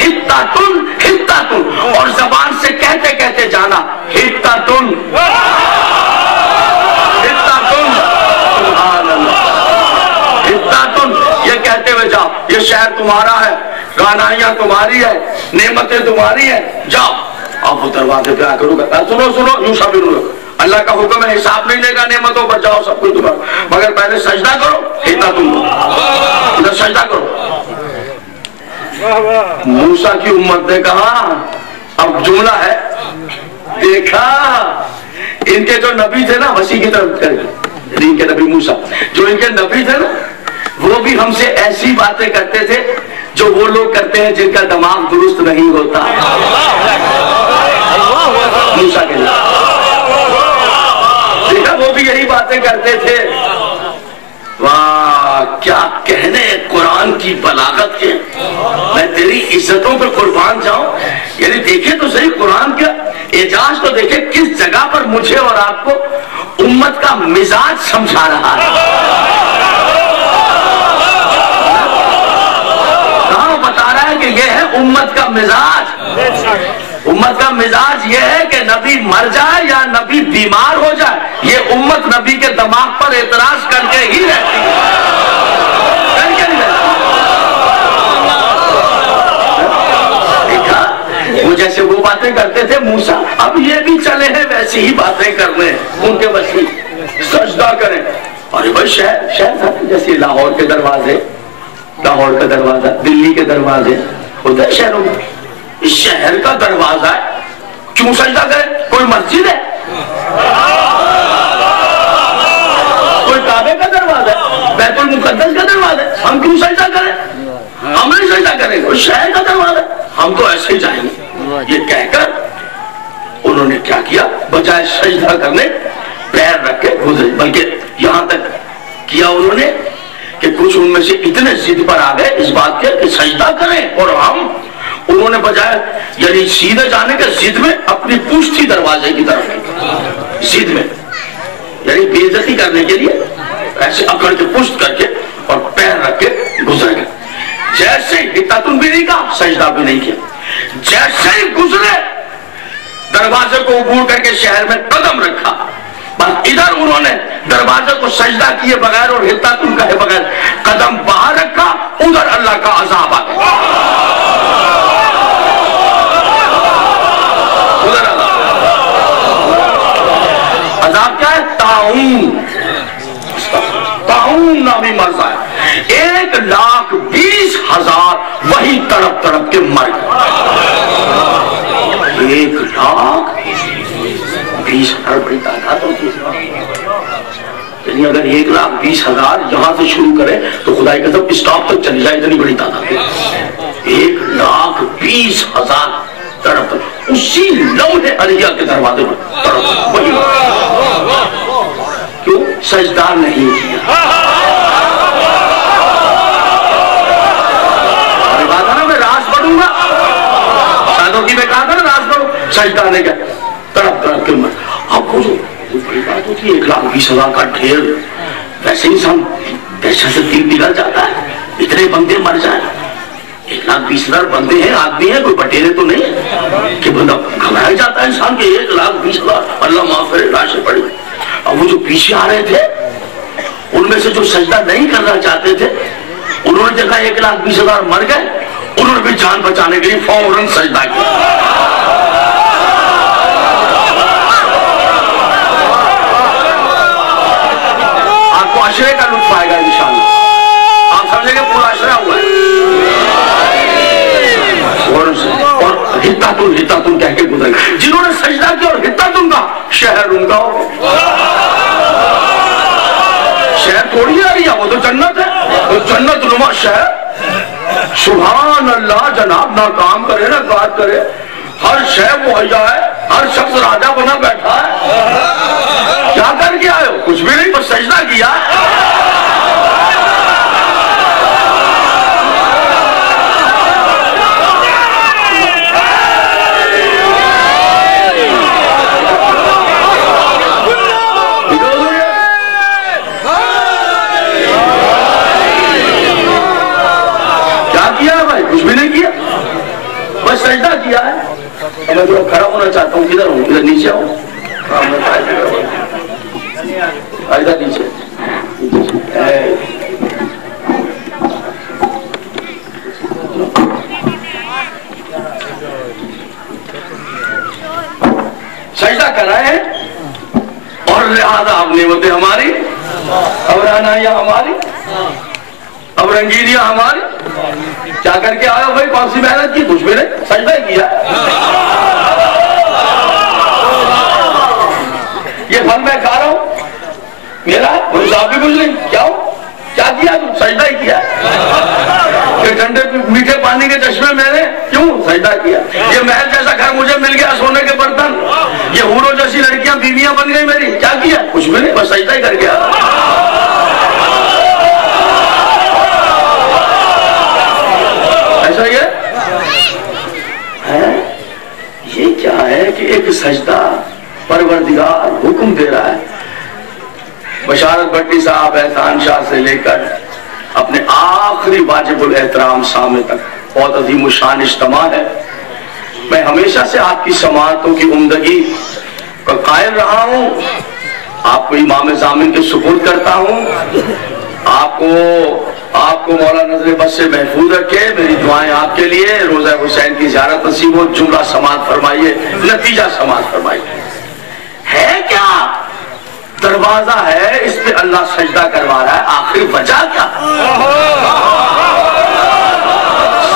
حِطَّةٌ حِطَّةٌ، اور زبان سے کہتے کہتے جانا حِطَّةٌ یہ شہر تمہارا ہے، گانائیاں تمہاری ہے، نعمتیں تمہاری ہیں، جاؤ۔ اب وہ دروازے پہ آ کر رکا، سنو یوں سب اللہ کا حکم ہے، حساب نہیں لے گا نعمتوں پر، جاؤ سب کچھ تمہارا، مگر پہلے سجدہ کرو، ادھر سجدہ کرو۔ موسیٰ کی امت نے کہا، اب جملہ ہے، دیکھا ان کے جو نبی تھے نا، وسیع کی طرف کرے، ان کے نبی موسیٰ، جو ان کے نبی تھے نا، وہ بھی ہم سے ایسی باتیں کرتے تھے جو وہ لوگ کرتے ہیں جن کا دماغ درست نہیں ہوتا۔ موسیٰ کے لیے دیکھا وہ بھی یہی باتیں کرتے تھے۔ واہ کیا کہنے قرآن کی بلاغت کے، میں تیری عزتوں پر قربان جاؤں۔ یعنی دیکھیں تو صحیح قرآن کا اعجاز تو دیکھیں، کس جگہ پر مجھے اور آپ کو امت کا مزاج سمجھا رہا ہے۔ کہ یہ ہے امت کا مزاج، امت کا مزاج یہ ہے کہ نبی مر جائے یا نبی بیمار ہو جائے، یہ امت نبی کے دماغ پر اعتراض کر کے ہی رہتی ہے، کر کے نہیں رہتی۔ دیکھا وہ جیسے وہ باتیں کرتے تھے موسیٰ، اب یہ بھی چلے ہیں ویسی ہی باتیں کرنے، ان کے وسیع سجدہ کریں۔ اور بھائی شہر جیسے لاہور کے دروازے، لاہور کا دروازہ، دلی کے دروازے ہوتا ہے شہروں میں، اس شہر کا دروازہ ہے، کیوں سجدہ کرے؟ کوئی مسجد ہے، کوئی کعبے کا دروازہ ہے، بیت المقدس کا دروازہ ہے، ہم کیوں سجدہ کریں؟ ہم نہیں سجدہ کریں گے، اس شہر کا دروازہ ہے، ہم تو ایسے ہی جائیں گے۔ یہ کہہ کر انہوں نے کیا کیا، بجائے سجدہ کرنے پیر رکھ کے گزرے، بلکہ یہاں تک کیا انہوں نے کہ کچھ ان میں سے اتنے ضد پر آ گئے اس بات کے کہ سجدہ کریں، اور انہوں نے بجائے یعنی سیدھے جانے کے ضد میں اپنی پشت تھی دروازے کی طرف، ضد میں یعنی بے عزتی کرنے کے لیے ایسے اکڑ کے پشت کر کے اور پیر رکھ کے گزر گئے. جیسے حتتن بھی نہیں کہا، سجدہ بھی نہیں کیا، جیسے ہی گزرے دروازے کو عبور کر کے شہر میں قدم رکھا، بس ادھر انہوں نے دروازے کو سجدہ کیے بغیر اور حتتن کہے بغیر قدم باہر رکھا، ادھر اللہ کا عذاب آ گیا. عذاب کیا ہے؟ طاعون نامی مرض ہے. 1,20,000 وہی تڑپ تڑپ کے مر گئے. 1,20,000 بڑی تعداد ہوتی ہے. یعنی اگر 1,20,000 یہاں سے شروع کرے تو خدا کی قسم اسٹاپ تک چلی جائے، اتنی بڑی تعداد ہے. 1,20,000 تڑپ اسی لمحے علیہ کے دروازے پر تڑپ. وہی کیوں؟ سجدہ نہیں کیا. ارے بات ہے نا، میں راز پڑھوں گا، شادوں کی میں کہا تھا نا راز پڑھوں، سجدہ نہیں کیا، تڑپ تڑپ کے مر. اب وہ بڑی بات ہوتی ہے 1,20,000 کا ڈھیر، ویسے انسان دہشت سے دل پگھل جاتا ہے، اتنے بندے مر جائیں. 1,20,000 بندے ہیں، آدمی ہیں، کوئی بٹیرے تو نہیں کہ بندہ گھبرایا جاتا ہے انسان کہ 1,20,000 اللہ معاف کرے لاشیں پڑی. اب وہ جو پیچھے آ رہے تھے ان میں سے جو سجدہ نہیں کرنا چاہتے تھے انہوں نے دیکھا 1,20,000 مر گئے، انہوں نے بھی جان بچانے کے لیے فوراً سجدہ کیا. آپ کو عشرے کا لطف آئے گا انشاءاللہ. آپ سمجھیں گے پورا عشرہ ہوا ہے. اور حتتن کہہ کے گزر گئے. جنہوں نے سجدہ کیا اور حتتن کا شہر ان کا ہو. شہر تھوڑی آ رہی ہے، وہ تو جنت ہے، وہ جنت نما شہر. سبحان اللہ. جناب نہ کام کرے نہ کاج کرے، ہر شہر مہیا ہے، ہر شخص راجہ بنا بیٹھا ہے. کیا کر کے آئے ہو؟ کچھ بھی نہیں، بس سجدہ کیا. سجدہ کیا ہے. میں تھوڑا کھڑا ہونا چاہتا ہوں. کدھر ہوں؟ ادھر نیچے ہوں. ادھر نیچے. سجدہ کر رہے ہیں اور لہذا اب نعمتیں ہماری، اب رہنائیاں ہماری، اب رنگینیاں ہماری. کیا کر کے آئے ہو بھائی؟ کون سی محنت کی؟ کچھ بھی نہیں، سجدہ کیا. یہ پھل میں کھا رہا ہوں میرا ہے، مجھے صاحب بھی کچھ نہیں. کیا ہو؟ کیا کیا تم؟ سجدہ ہی کیا. یہ ٹھنڈے میٹھے پانی کے چشمے میں نے کیوں؟ سجدہ کیا. یہ محل جیسا گھر مجھے مل گیا، سونے کے برتن، یہ حوروں جیسی لڑکیاں بیویاں بن گئی میری. کیا کیا؟ کچھ بھی نہیں، بس سجدہ ہی کر گیا. ایسا یہ کیا ہے کہ ایک سجدہ پروردگار حکم دے رہا ہے. بشارت بھٹی صاحب احسان شاہ سے لے کر اپنے آخری واجب الاحترام سامنے تک بہت عظیم الشان اجتماع ہے. میں ہمیشہ سے آپ کی سماعتوں کی عمدگی کا قائل رہا ہوں. آپ کو امام ضامن کے سپرد کرتا ہوں. آپ کو مولا نظر بس سے محفوظ رکھے. میری دعائیں آپ کے لیے. روزہ حسین کی زیارت نصیب ہو. جملہ سماعت فرمائیے، نتیجہ سماعت فرمائیے. ہے کیا؟ دروازہ ہے، اس پہ اللہ سجدہ کروا رہا ہے. آخر وجہ کیا؟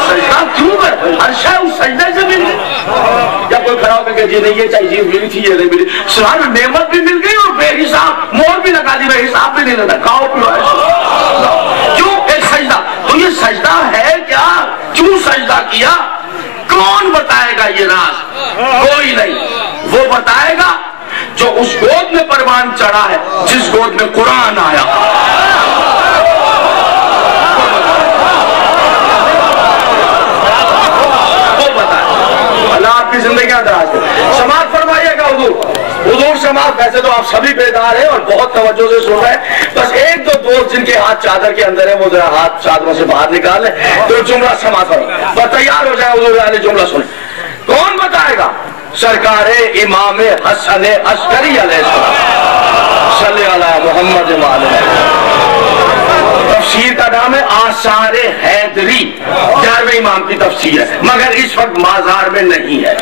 سجدہ کیوں کر؟ ہر شے اس سجدے سے ملی. یا کوئی کھڑا ہو کہ جی نہیں یہ چیز ملی تھی، یہ نہیں ملی. سبحان اللہ، نعمت بھی مل گئی اور بے حساب مور بھی لگا دی، بے حساب بھی نہیں لگا. کھاؤ پیو. کیوں؟ ایک سجدہ. تو یہ سجدہ ہے کیا؟ کیوں سجدہ کیا؟ کون بتائے گا یہ راز؟ کوئی نہیں. وہ بتائے گا جو اس گود میں پروان چڑھا ہے جس گود میں قرآن آیا. جماعت ویسے تو آپ سبھی بیدار ہیں اور بہت توجہ سے سن رہے ہیں، بس ایک دو دوست جن کے ہاتھ چادر کے اندر ہے وہ ذرا ہاتھ چادروں سے باہر نکال لیں تو جملہ سما کرو، بس تیار ہو جائے حضور علیہ جملہ سنیں۔ کون بتائے گا؟ سرکار امام حسن عسکری علیہ السلام، صلی اللہ محمد وآلہ۔ تفسیر کا نام ہے آثار حیدری، 11ویں امام کی تفسیر ہے، مگر اس وقت بازار میں نہیں ہے۔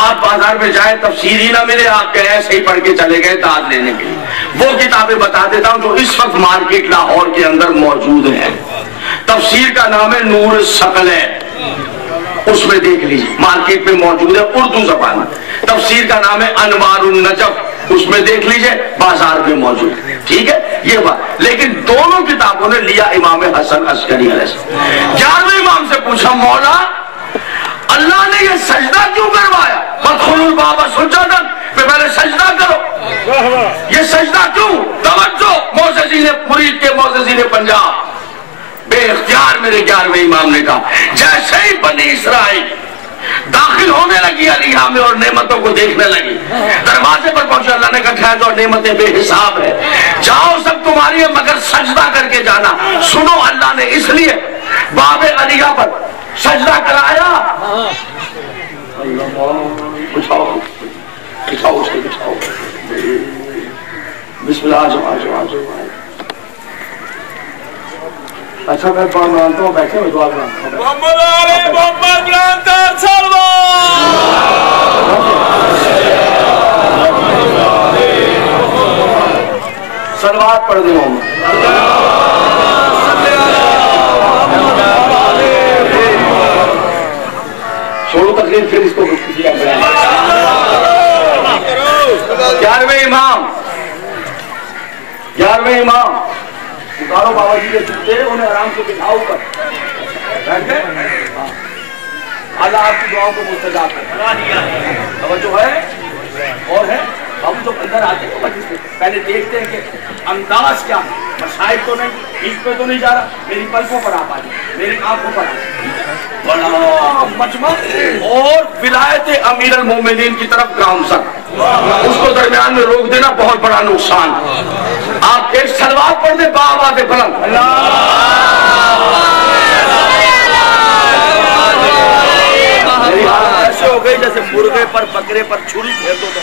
آپ بازار میں جائیں تفسیر ہی نہ ملے، آپ کے ایسے ہی پڑھ کے چلے گئے داد لینے کے لیے۔ وہ کتابیں بتا دیتا ہوں جو اس وقت مارکیٹ لاہور کے اندر موجود ہیں۔ تفسیر کا نام ہے نور الثقل ہے، اس میں دیکھ لیجیے، مارکیٹ میں موجود ہے اردو زبان میں۔ تفسیر کا نام ہے انوار النجف، اس میں دیکھ لیجئے، بازار میں موجود ہے، ٹھیک ہے یہ بات۔ لیکن دونوں کتابوں نے لیا امام حسن عسکری علیہ السلام۔ 11ویں امام سے پوچھا مولا اللہ نے یہ سجدہ کیوں کروایا؟ مدخل الباب سجداً، پہلے سجدہ کرو، یہ سجدہ کیوں؟ توجہ، موسیقین مرید کے موسیقین پنجاب بے اختیار میرے 11ویں امام نے کہا جیسے ہی بنی اسرائیل داخل ہونے لگی علیہ میں اور نعمتوں کو دیکھنے لگی، دروازے پر پہنچے، اللہ نے کہا جو نعمتیں بے حساب ہے، جاؤ سب تمہاری ہے مگر سجدہ کر کے جانا۔ سنو اللہ نے اس لیے باب علیہ پر سجدہ کرایا۔ بچھاؤ بسم اللہ، آجو۔ اچھا میں بات مانتا ہوں، بیٹھے ہوئے دعا مانتا ہوں۔ محمد علی محمد گرانتر صلوات پڑھ دیں محمد۔ چھوڑو تقریر پھر اس کو کیا بیان۔ 11ویں امام اتارو بابا جی کے چھوٹے، انہیں آرام سے بٹھاؤ پر بیٹھ گئے۔ اللہ آپ کی دعاؤں کو مستجاب کرے۔ توجہ ہے اور ہے، ہم جب اندر آتے ہیں مجلس میں پہلے دیکھتے ہیں کہ انداز کیا ہے، مسائل تو نہیں، اس پہ تو نہیں جا رہا، میری پلکوں پر آپ آ جائیں، میری آنکھوں پر آ جائیں، بڑا مجمع اور ولایت امیر المومنین کی طرف گامزن، اس کو درمیان میں روک دینا بہت بڑا نقصان۔ آپ ایک صلوات پڑھ دیں باآواز بلند، میری حالت ایسے ہو گئی جیسے مرغے پر بکرے پر چھری پھیر دو تو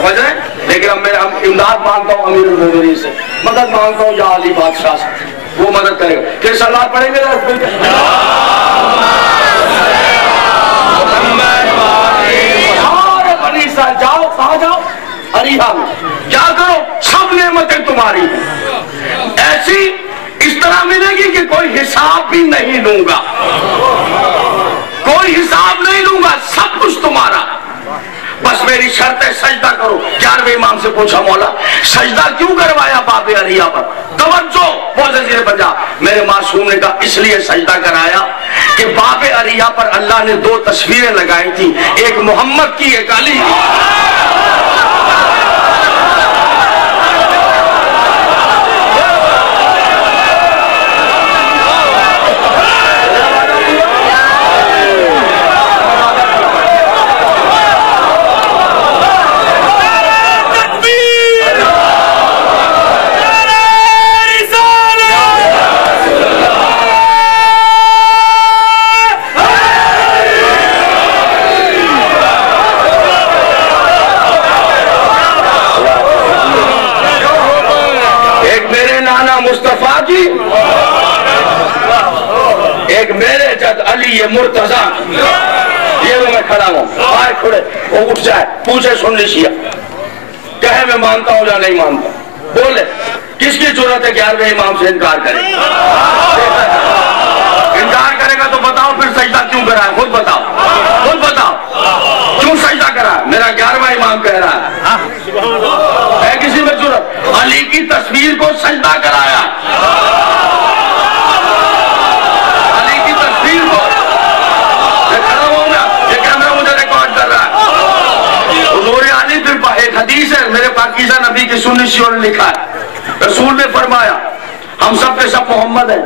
سمجھ رہے ہیں؟ لیکن اب میں امداد مانگتا ہوں امیر المومنین سے، مدد مانگتا ہوں یا علی بادشاہ سے، وہ مدد کرے گا۔ پھر صلوات پڑھیں گے جاؤ، کہاں جاؤ؟ عریحہ میں کیا کرو؟ سب نعمتیں تمہاری ہیں، ایسی اس طرح ملے گی کہ کوئی حساب بھی نہیں لوں گا، کوئی حساب نہیں لوں گا، سب کچھ تمہارا، بس میری شرط ہے سجدہ کرو۔ 11ویں امام سے پوچھا مولا سجدہ کیوں کروایا باب علیہ پر؟ توجہ موسیقین پنجاب، میرے معصوم نے کہا اس لیے سجدہ کرایا کہ باب علیہ پر اللہ نے 2 تصویریں لگائی تھی، ایک محمد کی ایک علی کی۔ ایک میرے جد علی مرتضیٰ، یہ وہ میں کھڑا ہوں، آئے کھڑے وہ اٹھ جائے، پوچھے سن لیجیے، کہے میں مانتا ہوں یا نہیں مانتا، بولے کس کی ضرورت ہے 11ویں امام سے انکار کرے؟ انکار کرے گا تو بتاؤ پھر سجدہ کیوں کرا ہے؟ خود بتاؤ کیوں سجدہ کرا ہے؟ میرا 11واں امام کہہ رہا ہے کسی میں ضرورت؟ علی کی تصویر کو سجدہ کرایا، علی کی تصویر کو، یہ کھڑا ہوں گا، یہ کیمرہ مجھے ریکارڈ کر رہا ہے۔ حضور علی پھر ایک حدیث ہے میرے پاکیزہ نبی کی سنی شیعوں نے لکھا ہے، رسول نے فرمایا ہم سب کے سب محمد ہیں،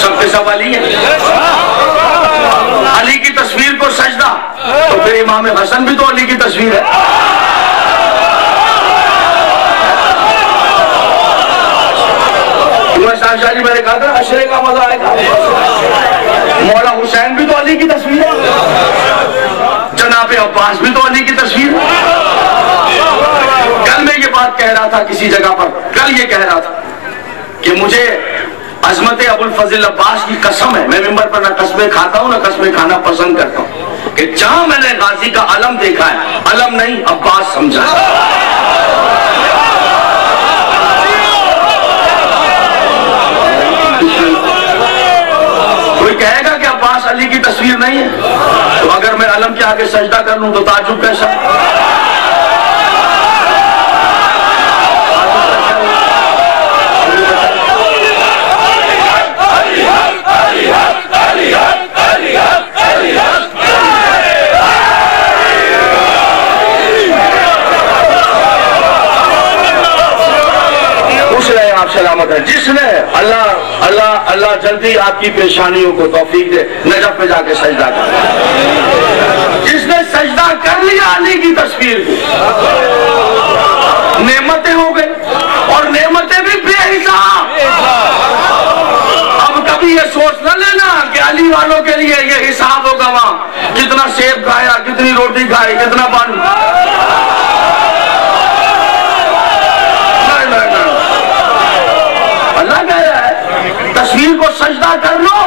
سب کے سب علی ہیں، علی کی تصویر کو سجدہ، تو پھر امام حسن بھی تو علی کی تصویر ہے۔ دکھاتا ہے اشرے کا مزہ آئے گا. مولا حسین بھی تو علی کی تصویر ہے, جناب عباس بھی تو علی کی تصویر ہے. کل میں یہ بات کہہ رہا تھا کسی جگہ پر, کل یہ کہہ رہا تھا کہ مجھے عظمت ابو الفضل عباس کی قسم ہے, میں ممبر پر نہ قسمیں کھاتا ہوں نہ قسمیں کھانا پسند کرتا ہوں, کہ جہاں میں نے غازی کا علم دیکھا ہے, علم نہیں عباس سمجھا. کوئی کہے گا کہ عباس علی کی تصویر نہیں ہے, تو اگر میں علم کے آگے سجدہ کر لوں تو تعجب کیسا؟ سلامت ہے جس نے اللہ اللہ اللہ جلدی آپ کی پیشانیوں کو توفیق دے, نجف پہ جا کے سجدہ کر, جس نے سجدہ کر لیا علی کی تصویر کو, نعمتیں ہو گئی, اور نعمتیں بھی بے حساب. اب کبھی یہ سوچ نہ لینا کہ علی والوں کے لیے یہ حساب ہوگا وہاں, کتنا سیب کھایا, کتنی روٹی کھائی, کتنا پانی. اللہ کہہ رہا ہے تصویر کو سجدہ کر لو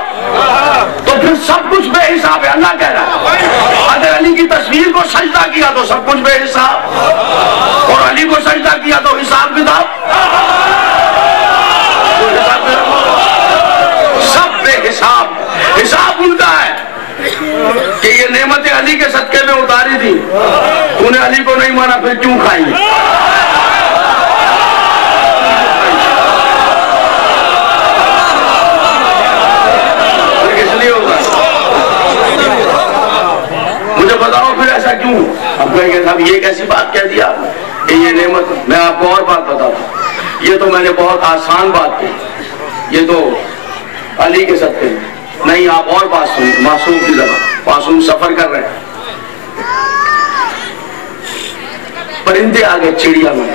تو پھر سب کچھ بے حساب ہے. اللہ کہہ رہا ہے اگر علی کی تصویر کو سجدہ کیا تو سب کچھ بے حساب, اور علی کو سجدہ کیا تو حساب کتاب سب بے حساب. حساب ان کا ہے کہ یہ نعمتیں علی کے صدقے میں اتاری تھی, انہیں علی کو نہیں مانا پھر کیوں کھائی. مجھے بتاؤ پھر ایسا کیوں؟ اب کہیں گے صاحب یہ کیسی بات کہہ دیا کہ یہ نعمت. میں آپ کو اور بات بتاؤں, یہ تو میں نے بہت آسان بات کی, یہ تو علی کے صدقے میں نہیں. آپ اور بات سنیں, معصوم کی زبان, معصوم سفر کر رہے ہیں, پرندے آگے چڑیا میں,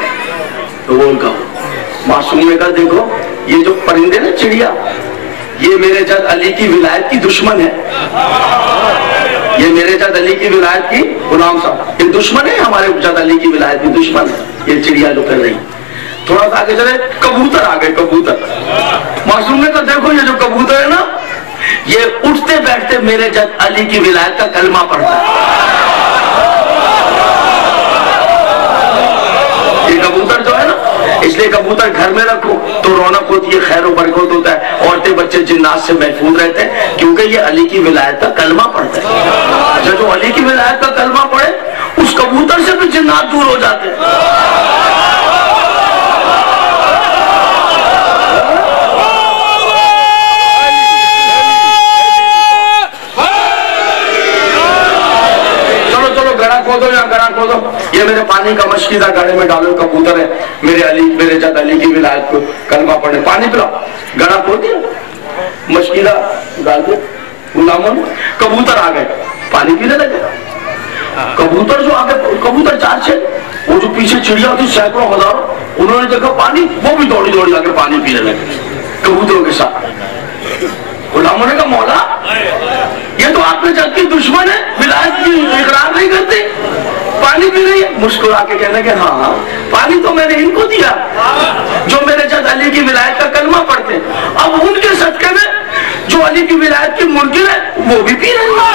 تو وہ ان کا معصوم نے کہا دیکھو یہ جو پرندے نا چڑیا, یہ میرے جد علی کی ولایت کی دشمن ہے, یہ میرے جد علی کی ولایت کی غلام صاحب, یہ دشمن ہے, ہمارے جد علی کی ولایت کی دشمن ہے یہ چڑیا جو کر رہی. تھوڑا سا آگے چلے, کبوتر آ گئے, کبوتر. معصوم نے کہا دیکھو یہ جو کبوتر ہے نا, یہ اٹھتے بیٹھتے میرے جد علی کی ولایت کا کلمہ پڑھتا ہے. یہ کبوتر جو ہے نا, اس لیے کبوتر گھر میں رکھو تو رونق ہوتی ہے, خیر و برکت ہوتا ہے, عورتیں بچے جنات سے محفوظ رہتے ہیں, کیونکہ یہ علی کی ولایت کا کلمہ پڑھتا ہے. جو علی کی ولایت کا کلمہ پڑھے اس کبوتر سے بھی جنات دور ہو جاتے ہیں. یہ میرے پانی کا مشکیدہ گڑھے میں ڈالو, کبوتر ہے میرے علی, میرے جد علی کی ولایت کو کلمہ پڑھنے, پانی پلاؤ. گڑھا کھول دیا, مشکیدہ ڈال دیا, غلاموں نے, کبوتر آ گئے, پانی پینے لگے. کبوتر جو آگے, کبوتر چار چھ, وہ جو پیچھے چڑیا ہوتی سینکڑوں ہزاروں, انہوں نے دیکھا پانی, وہ بھی دوڑی دوڑی آگے پانی پینے لگے کبوتروں کے ساتھ. غلاموں نے کہا مولا یہ تو آپ نے جد کی دشمن ہے, ولایت کی اقرار نہیں کرتے, پانی پی رہی ہے. مسکرا کے کہنے کہ ہاں پانی تو میں نے ان کو دیا جو میرے جد علی کی ولایت کا کلمہ پڑھتے ہیں, اب ان کے صدقے میں جو علی کی ولایت کی منکر ہے وہ بھی پی رہی ہے.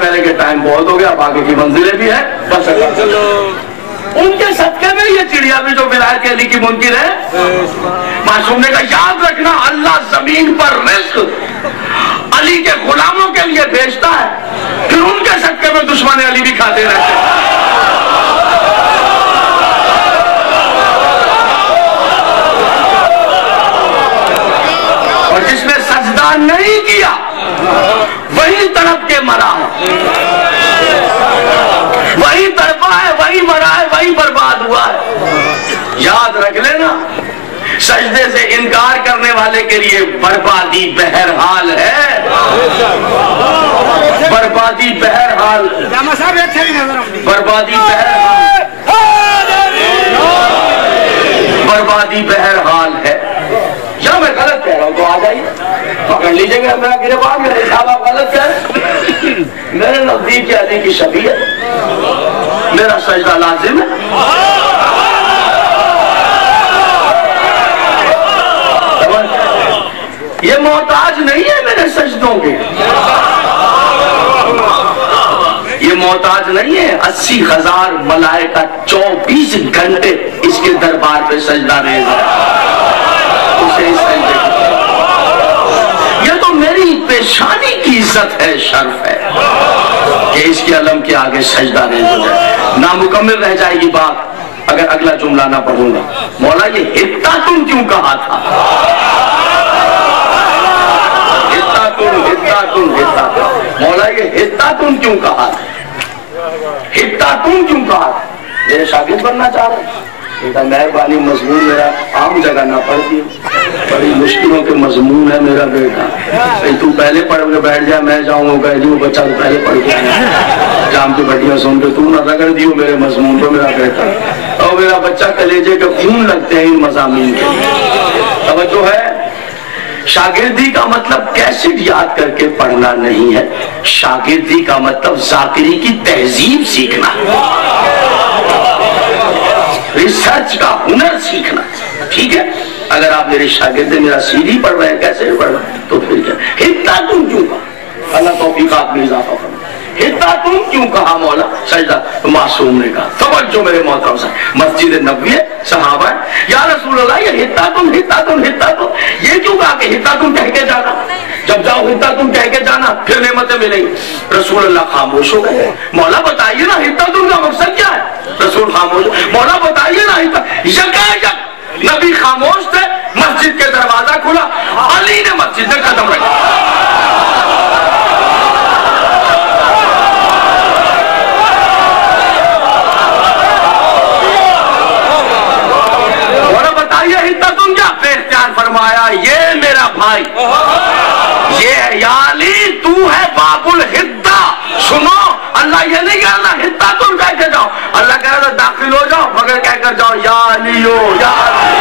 پہلے کے ٹائم بہت ہو گیا, اب آگے کی منزلیں بھی ہیں, بس ان کے صدقے میں یہ چڑیا بھی جو ولایت علی کی منکر ہے. معصوم نے کہا یاد رکھنا اللہ زمین پر رزق علی کے غلاموں کے لیے بھیجتا ہے, پھر ان کے صدقے میں دشمن علی بھی کھاتے رہتے ہیں. اور جس نے سجدہ نہیں کیا وہی تڑپ کے مرا ہے, وہی تڑپا ہے, وہی مرا ہے, وہی برباد ہوا ہے. یاد رکھ لینا سجدے سے انکار کرنے والے کے لیے بربادی بہرحال ہے، بربادی بہرحال، بربادی بہرحال، بربادی بہرحال ہے۔ یا میں غلط کہہ رہا ہوں تو آ جائیے پکڑ لیجئے گا میرا گربان، میرے صاحب آپ غلط کہہ رہے ہیں۔ میرے نزدیک علی کی شبیہ میرا سجدہ لازم ہے۔ یہ محتاج نہیں ہے میرے سجدوں کے، یہ محتاج نہیں ہے 80,000 ملائکہ 24 گھنٹے اس کے دربار پہ سجدہ ریز ہے، اسے اس سجدے کی، یہ تو میری پیشانی کی عزت ہے، شرف ہے کہ اس کے علم کے آگے سجدہ ریز ہو جائے۔ نامکمل رہ جائے گی بات اگر اگلا جملہ نہ پڑھوں گا۔ مولا یہ ہتا تم کیوں کہا تھا؟ مولا یہ ہتا تم کیوں کہا تھا؟ ہتا تم کیوں کہا تھا؟ میرے شاگرد بننا چاہ رہے بیٹا مہربانی مضمون میرا عام جگہ نہ پڑھ دیے، بڑی مشکلوں کے مضمون ہے میرا بیٹا، تو پہلے پڑھ کے بیٹھ جائے میں جاؤں گا کہہ دیوں بچہ تو پہلے پڑھ کے آیا جام کی بٹیاں سن کے تو نہ رگڑ دیو میرے مضمون کو میرا بیٹا، اور میرا بچہ کلیجے کے خون لگتے ہیں ان مضامین کے۔ توجہ ہے، شاگردی کا مطلب کیسٹ یاد کر کے پڑھنا نہیں ہے، شاگردی کا مطلب ذاکری کی تہذیب سیکھنا، ریسرچ کا ہنر سیکھنا، ٹھیک ہے؟ اگر آپ میرے شاگرد میرا سیدھی پڑھ رہے ہیں کیسے پڑھ رہے ہیں تو پھر کیا ہتا تم کیوں کہا؟ اللہ توفیقات میں اضافہ فرمائے۔ ہتا تم کیوں کہا مولا؟ سجدہ معصوم نے کہا۔ توجہ میرے محترم سے، مسجد نبوی صحابہ یا رسول اللہ یہ ہتا تم ہتا تم ہتا تم یہ کیوں کہا کہ ہتا تم کہہ کے جانا؟ جب جاؤ ہتا تم کہہ کے جانا پھر نعمتیں ملیں گی۔ رسول اللہ خاموش ہو گئے، مولا بتائیے نا ہتا تم کا مقصد کیا ہے؟ رسول خاموش، مولا بتائیے نا ہتا، یکایک نبی خاموش تھے، مسجد کے دروازہ کھلا، علی نے مسجد میں قدم رکھا۔ فرمایا یہ میرا بھائی یہ یا علی تو ہے باب الحدہ، سنو اللہ یہ نہیں کہہ رہا حدہ تم کہہ کے جاؤ، اللہ کہہ رہا داخل ہو جاؤ مگر کہہ کر جاؤ یا علیو یا علی۔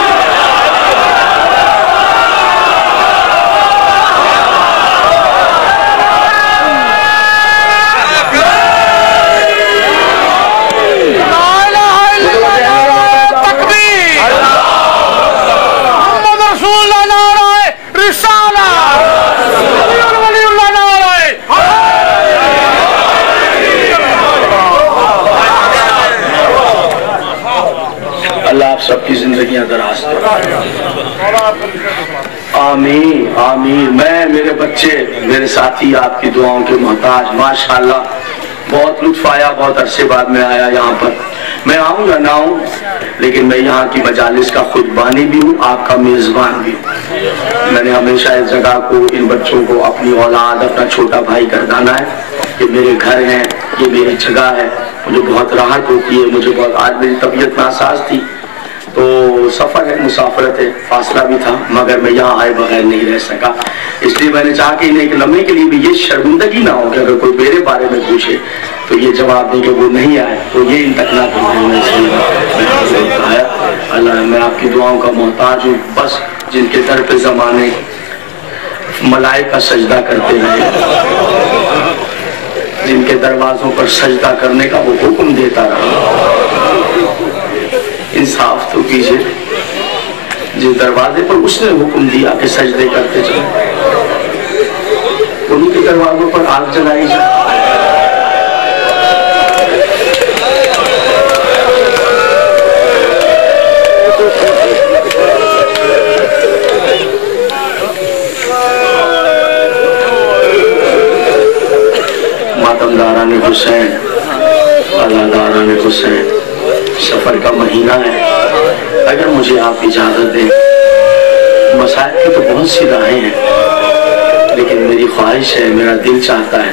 سب کی زندگیاں دراز کریں، آمین آمین۔ میں میرے بچے میرے ساتھی آپ کی دعاؤں کے محتاج، ماشاءاللہ بہت لطف آیا، بہت عرصے بعد میں آیا یہاں پر، میں آؤں یا نہ آؤں لیکن میں یہاں کی مجالس کا خود بانی بھی ہوں، آپ کا میزبان بھی ہوں۔ میں نے ہمیشہ اس جگہ کو، ان بچوں کو اپنی اولاد، اپنا چھوٹا بھائی گردانا ہے، یہ میرے گھر ہیں، یہ میری جگہ ہے، مجھے بہت راحت ہوتی ہے، مجھے بہت، آج میری طبیعت ناساز تھی تو سفر ہے، مسافرت ہے، فاصلہ بھی تھا مگر میں یہاں آئے بغیر نہیں رہ سکا، اس لیے میں نے چاہا کہ انہیں ایک لمحے کے لیے بھی یہ شرمندگی نہ ہو کہ اگر کوئی میرے بارے میں پوچھے تو یہ جواب دیں کہ وہ نہیں آئے، تو یہ ان تک نہ آیا۔ اللہ میں آپ کی دعاؤں کا محتاج ہوں، بس جن کے در پہ زمانے ملائکہ سجدہ کرتے رہے، جن کے دروازوں پر سجدہ کرنے کا وہ حکم دیتا رہا، انصاف تو کیجئے، جس دروازے پر اس نے حکم دیا کہ سجدے کرتے چلیں انہی کے دروازوں پر آگ جلائی جائے۔ ماتمداران حسین، عزاداران حسین، سفر کا مہینہ ہے، اگر مجھے آپ اجازت دیں، مسائل کی تو بہت سی راہیں ہیں لیکن میری خواہش ہے، میرا دل چاہتا ہے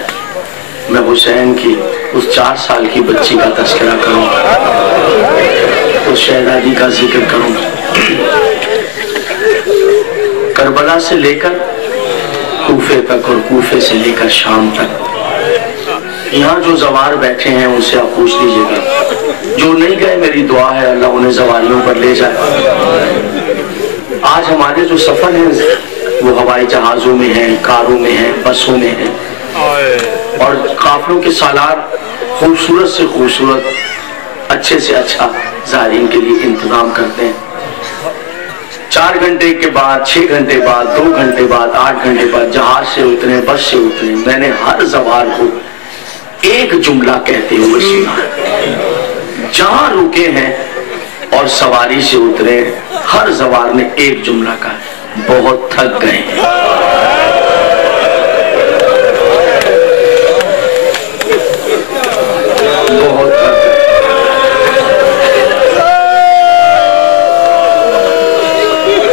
میں حسین کی اس 4 سال کی بچی کا تذکرہ کروں، بس شہزادی کا ذکر کروں. کربلا سے لے کر کوفے تک اور کوفے سے لے کر شام تک یہاں جو زوار بیٹھے ہیں ان سے آپ پوچھ لیجئے گا. جو نہیں گئے میری دعا ہے اللہ انہیں زواریوں پر لے جائے. آج ہمارے جو سفر ہیں وہ ہوائی جہازوں میں ہیں, کاروں میں ہیں, بسوں میں ہیں, اور قافلوں کے سالار خوبصورت سے خوبصورت, اچھے سے اچھا زائرین کے لیے انتظام کرتے ہیں. 4 گھنٹے کے بعد, 6 گھنٹے بعد, 2 گھنٹے بعد, 8 گھنٹے بعد جہاز سے اترے, بس سے اترے, میں نے ہر زوار کو ایک جملہ کہتے ہوئے سنا. جہاں رکے ہیں اور سواری سے اترے, ہر زوار نے ایک جملہ کہا, بہت تھک گئے ہیں. بہت تھک گئے.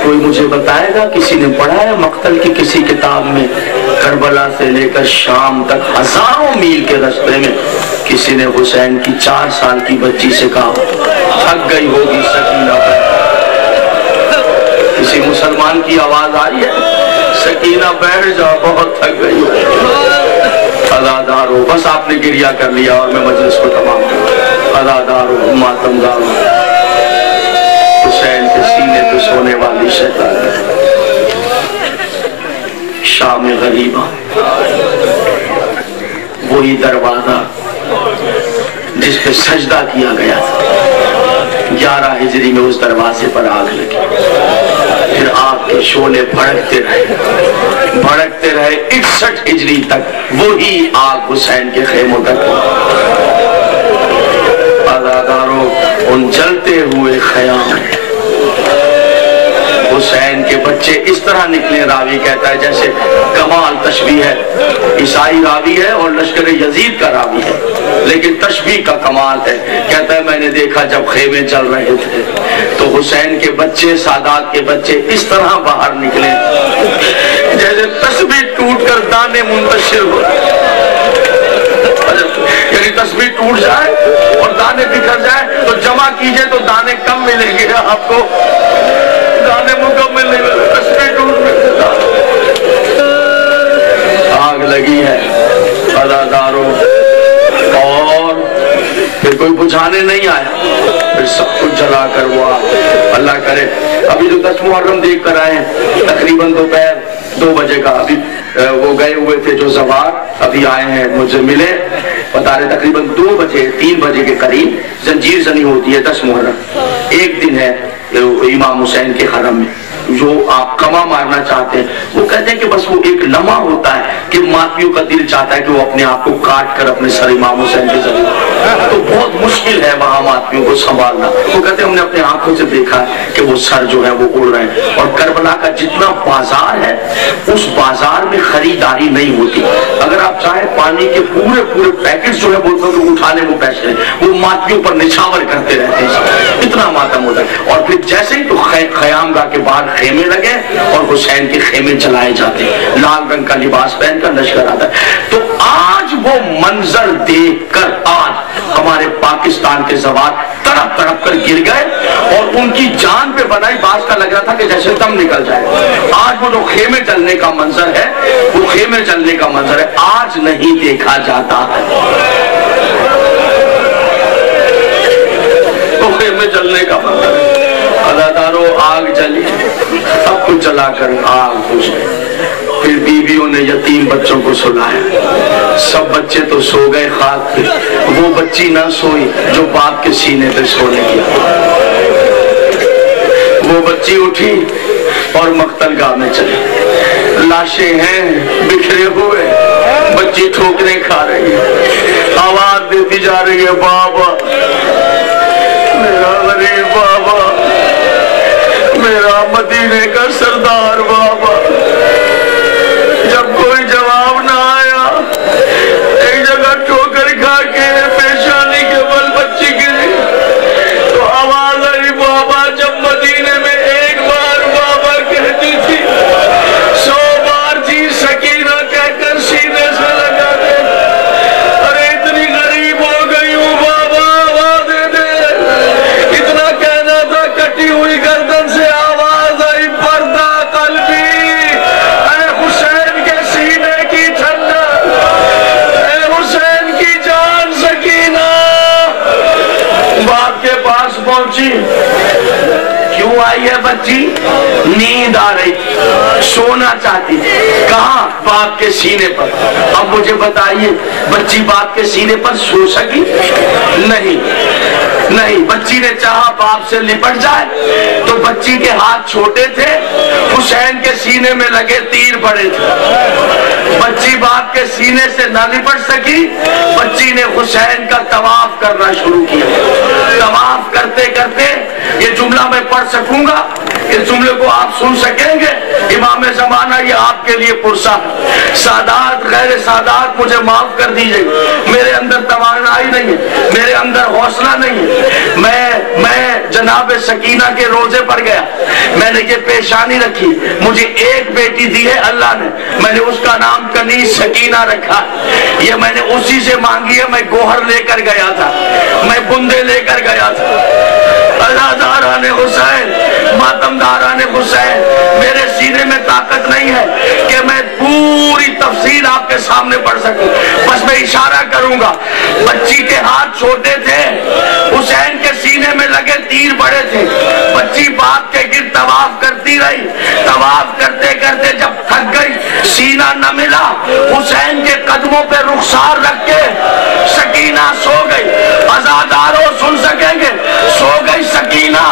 کوئی مجھے بتائے گا, کسی نے پڑھا ہے مقتل کی کسی کتاب میں کربلا سے لے کر شام تک ہزاروں میل کے راستے میں کسی نے حسین کی 4 سال کی بچی سے کہا تھک گئی ہوگی سکینہ پر؟ کسی مسلمان کی آواز آئی ہے سکینہ بیٹھ جاؤ بہت تھک گئی ہو؟ ادادارو, بس آپ نے گریہ کر لیا اور میں مجلس کو تمام کر. ادادارو, ماتمدارو, حسین کے سینے پہ سونے والی شیطان, شام غریبہ, وہی دروازہ جس پہ سجدہ کیا گیا تھا. 11 ہجری میں اس دروازے پر آگ لگی, پھر آگ کے شعلے بھڑکتے رہے 61 ہجری تک وہی آگ حسین کے خیموں تک. ادادارو, ان جلتے ہوئے خیام حسین کے بچے اس طرح نکلے, راوی کہتا ہے جیسے کمال تشبیہ ہے. عیسائی راوی ہے اور لشکر یزید کا راوی ہے, لیکن تشبیہ کا کمال ہے. کہتا ہے میں نے دیکھا جب خیمے چل رہے تھے تو حسین کے بچے, سادات کے بچے اس طرح باہر نکلے جیسے تسبیح ٹوٹ کر دانے منتشر ہو. یعنی تسبیح ٹوٹ جائے اور دانے بکھر جائے تو جمع کیجئے تو دانے کم ملیں گے آپ کو, دانے مکمل نہیں ملے. تسبیح ٹوٹ آگ لگی ہے اداداروں, اور پھر کوئی بجھانے نہیں آیا, پھر سب کچھ جلا کر وہ اللہ کرے. ابھی جو 10 محرم دیکھ کر آئے ہیں تقریباً دوپہر 2 بجے کا, ابھی وہ گئے ہوئے تھے جو زوار ابھی آئے ہیں مجھے ملے, بتا رہے تقریباً 2 بجے 3 بجے کے قریب زنجیر زنی ہوتی ہے 10 محرم. ایک دن ہے امام حسین کے حرم میں, جو آپ کما مارنا چاہتے ہیں, وہ کہتے ہیں کہ بس وہ ایک لمحہ ہوتا ہے کہ ماتمیوں کا دل چاہتا ہے کہ وہ اپنے آپ کو کاٹ کر اپنے سر امام حسین کے ذریعے, تو بہت مشکل ہے وہاں ماتمیوں کو سنبھالنا. وہ کہتے ہیں ہم نے اپنے آنکھوں سے دیکھا ہے کہ وہ سر جو ہے وہ اڑ رہے ہیں, اور کربلا کا جتنا بازار ہے اس بازار میں خریداری نہیں ہوتی. اگر آپ چاہیں پانی کے پورے پیکٹ جو ہے بولتے ہیں اٹھانے وہ پیسے ہیں, وہ ماتمیوں پر نچھاور کرتے رہتے ہیں, اتنا ماتم ہوتا ہے. اور پھر جیسے ہی تو خیام گاہ کے بعد خیمے لگے اور حسین کے خیمے چلائے جاتے, لال رنگ کا لباس پہن کر لشکر آتا ہے. تو آج وہ منظر دیکھ کر آج ہمارے پاکستان کے زوار تڑپ کر گر گئے, اور ان کی جان پہ بنائی باز کا لگ رہا تھا کہ جیسے دم نکل جائے. آج وہ جو خیمے چلنے کا منظر ہے, وہ خیمے چلنے کا منظر ہے آج نہیں دیکھا جاتا ہے. وہ خیمے چلنے کا منظر ہے. اداداروں, آگ جلی, سب کچھ جلا کر آگ بجھ گئی. پھر بیویوں نے یتیم بچوں کو سلایا, سب بچے تو سو گئے خاک پہ, وہ بچی نہ سوئی جو باپ کے سینے پہ سونے کی. وہ بچی اٹھی اور مقتل گاہ میں چلی. لاشیں ہیں بکھرے ہوئے, بچی ٹھوکریں کھا رہی ہے, آواز دیتی جا رہی ہے بابا, میرا غریب بابا, میرا مدینے کا سردار بابا. جب کوئی جواب نہ آیا, ایک جگہ ٹھوکر کھا کے پیشانی کے بل بچی گری, تو آواز آئی بابا. جب مدینے میں ایک بار بابا کہتی تھی, 100 بار جی سکینہ کہہ کر سینے سے لگا دے. ارے اتنی غریب ہو گئی ہوں بابا, آواز دے دے. اتنا کہہ بچی نیند آ رہی تھی، سونا چاہتی تھی، کہاں؟ باپ کے سینے پر۔ اب مجھے بتائیے بچی باپ کے سینے پر سو سکی؟ نہیں، بچی نے چاہا باپ سے لپٹ جائے تو بچی کے ہاتھ چھوٹے تھے، حسین کے سینے میں لگے تیر بڑے تھے، بچی باپ کے سینے سے نہ لپٹ سکی، بچی نے حسین کا طواف کرنا شروع کیا۔ طواف کرتے کرتے یہ جملہ میں پڑھ سکوں گا، اس جملے کو آپ سن سکیں گے؟ امام زمانہ یہ آپ کے لیے پرسہ ہے۔ سادات غیر سادات مجھے معاف کر دیجئے، میرے اندر توانائی نہیں ہے، میرے اندر حوصلہ نہیں ہے۔ میں جناب سکینہ کے روزے پر گیا، میں نے یہ پیشانی رکھی، مجھے ایک بیٹی دی ہے اللہ نے، میں نے اس کا نام کنیز سکینہ رکھا، یہ میں نے اسی سے مانگی ہے۔ میں گوہر لے کر گیا تھا، میں بندے لے کر گیا تھا۔ عزاداران حسین، ماتمداران حسین، میرے سینے میں طاقت نہیں ہے کہ میں پوری تفصیل آپ کے سامنے پڑھ سکوں، بس میں اشارہ کروں گا۔ بچی کے ہاتھ چھوٹے تھے، حسین کے سینے میں لگے تیر بڑے تھے، بچی باپ کے گرد طواف کرتی رہی، طواف کرتے کرتے جب تھک گئی، سینہ نہ ملا، حسین کے قدموں پہ رخسار رکھ کے سکینہ سو گئی۔ عزاداروں سن سکیں گے، سو گئی سکینہ،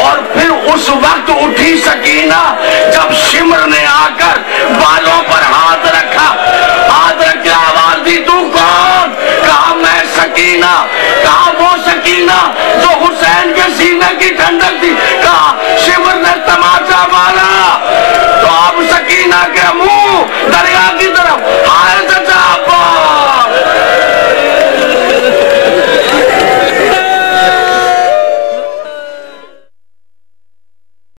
اور پھر اس وقت اٹھی سکینہ جب شمر نے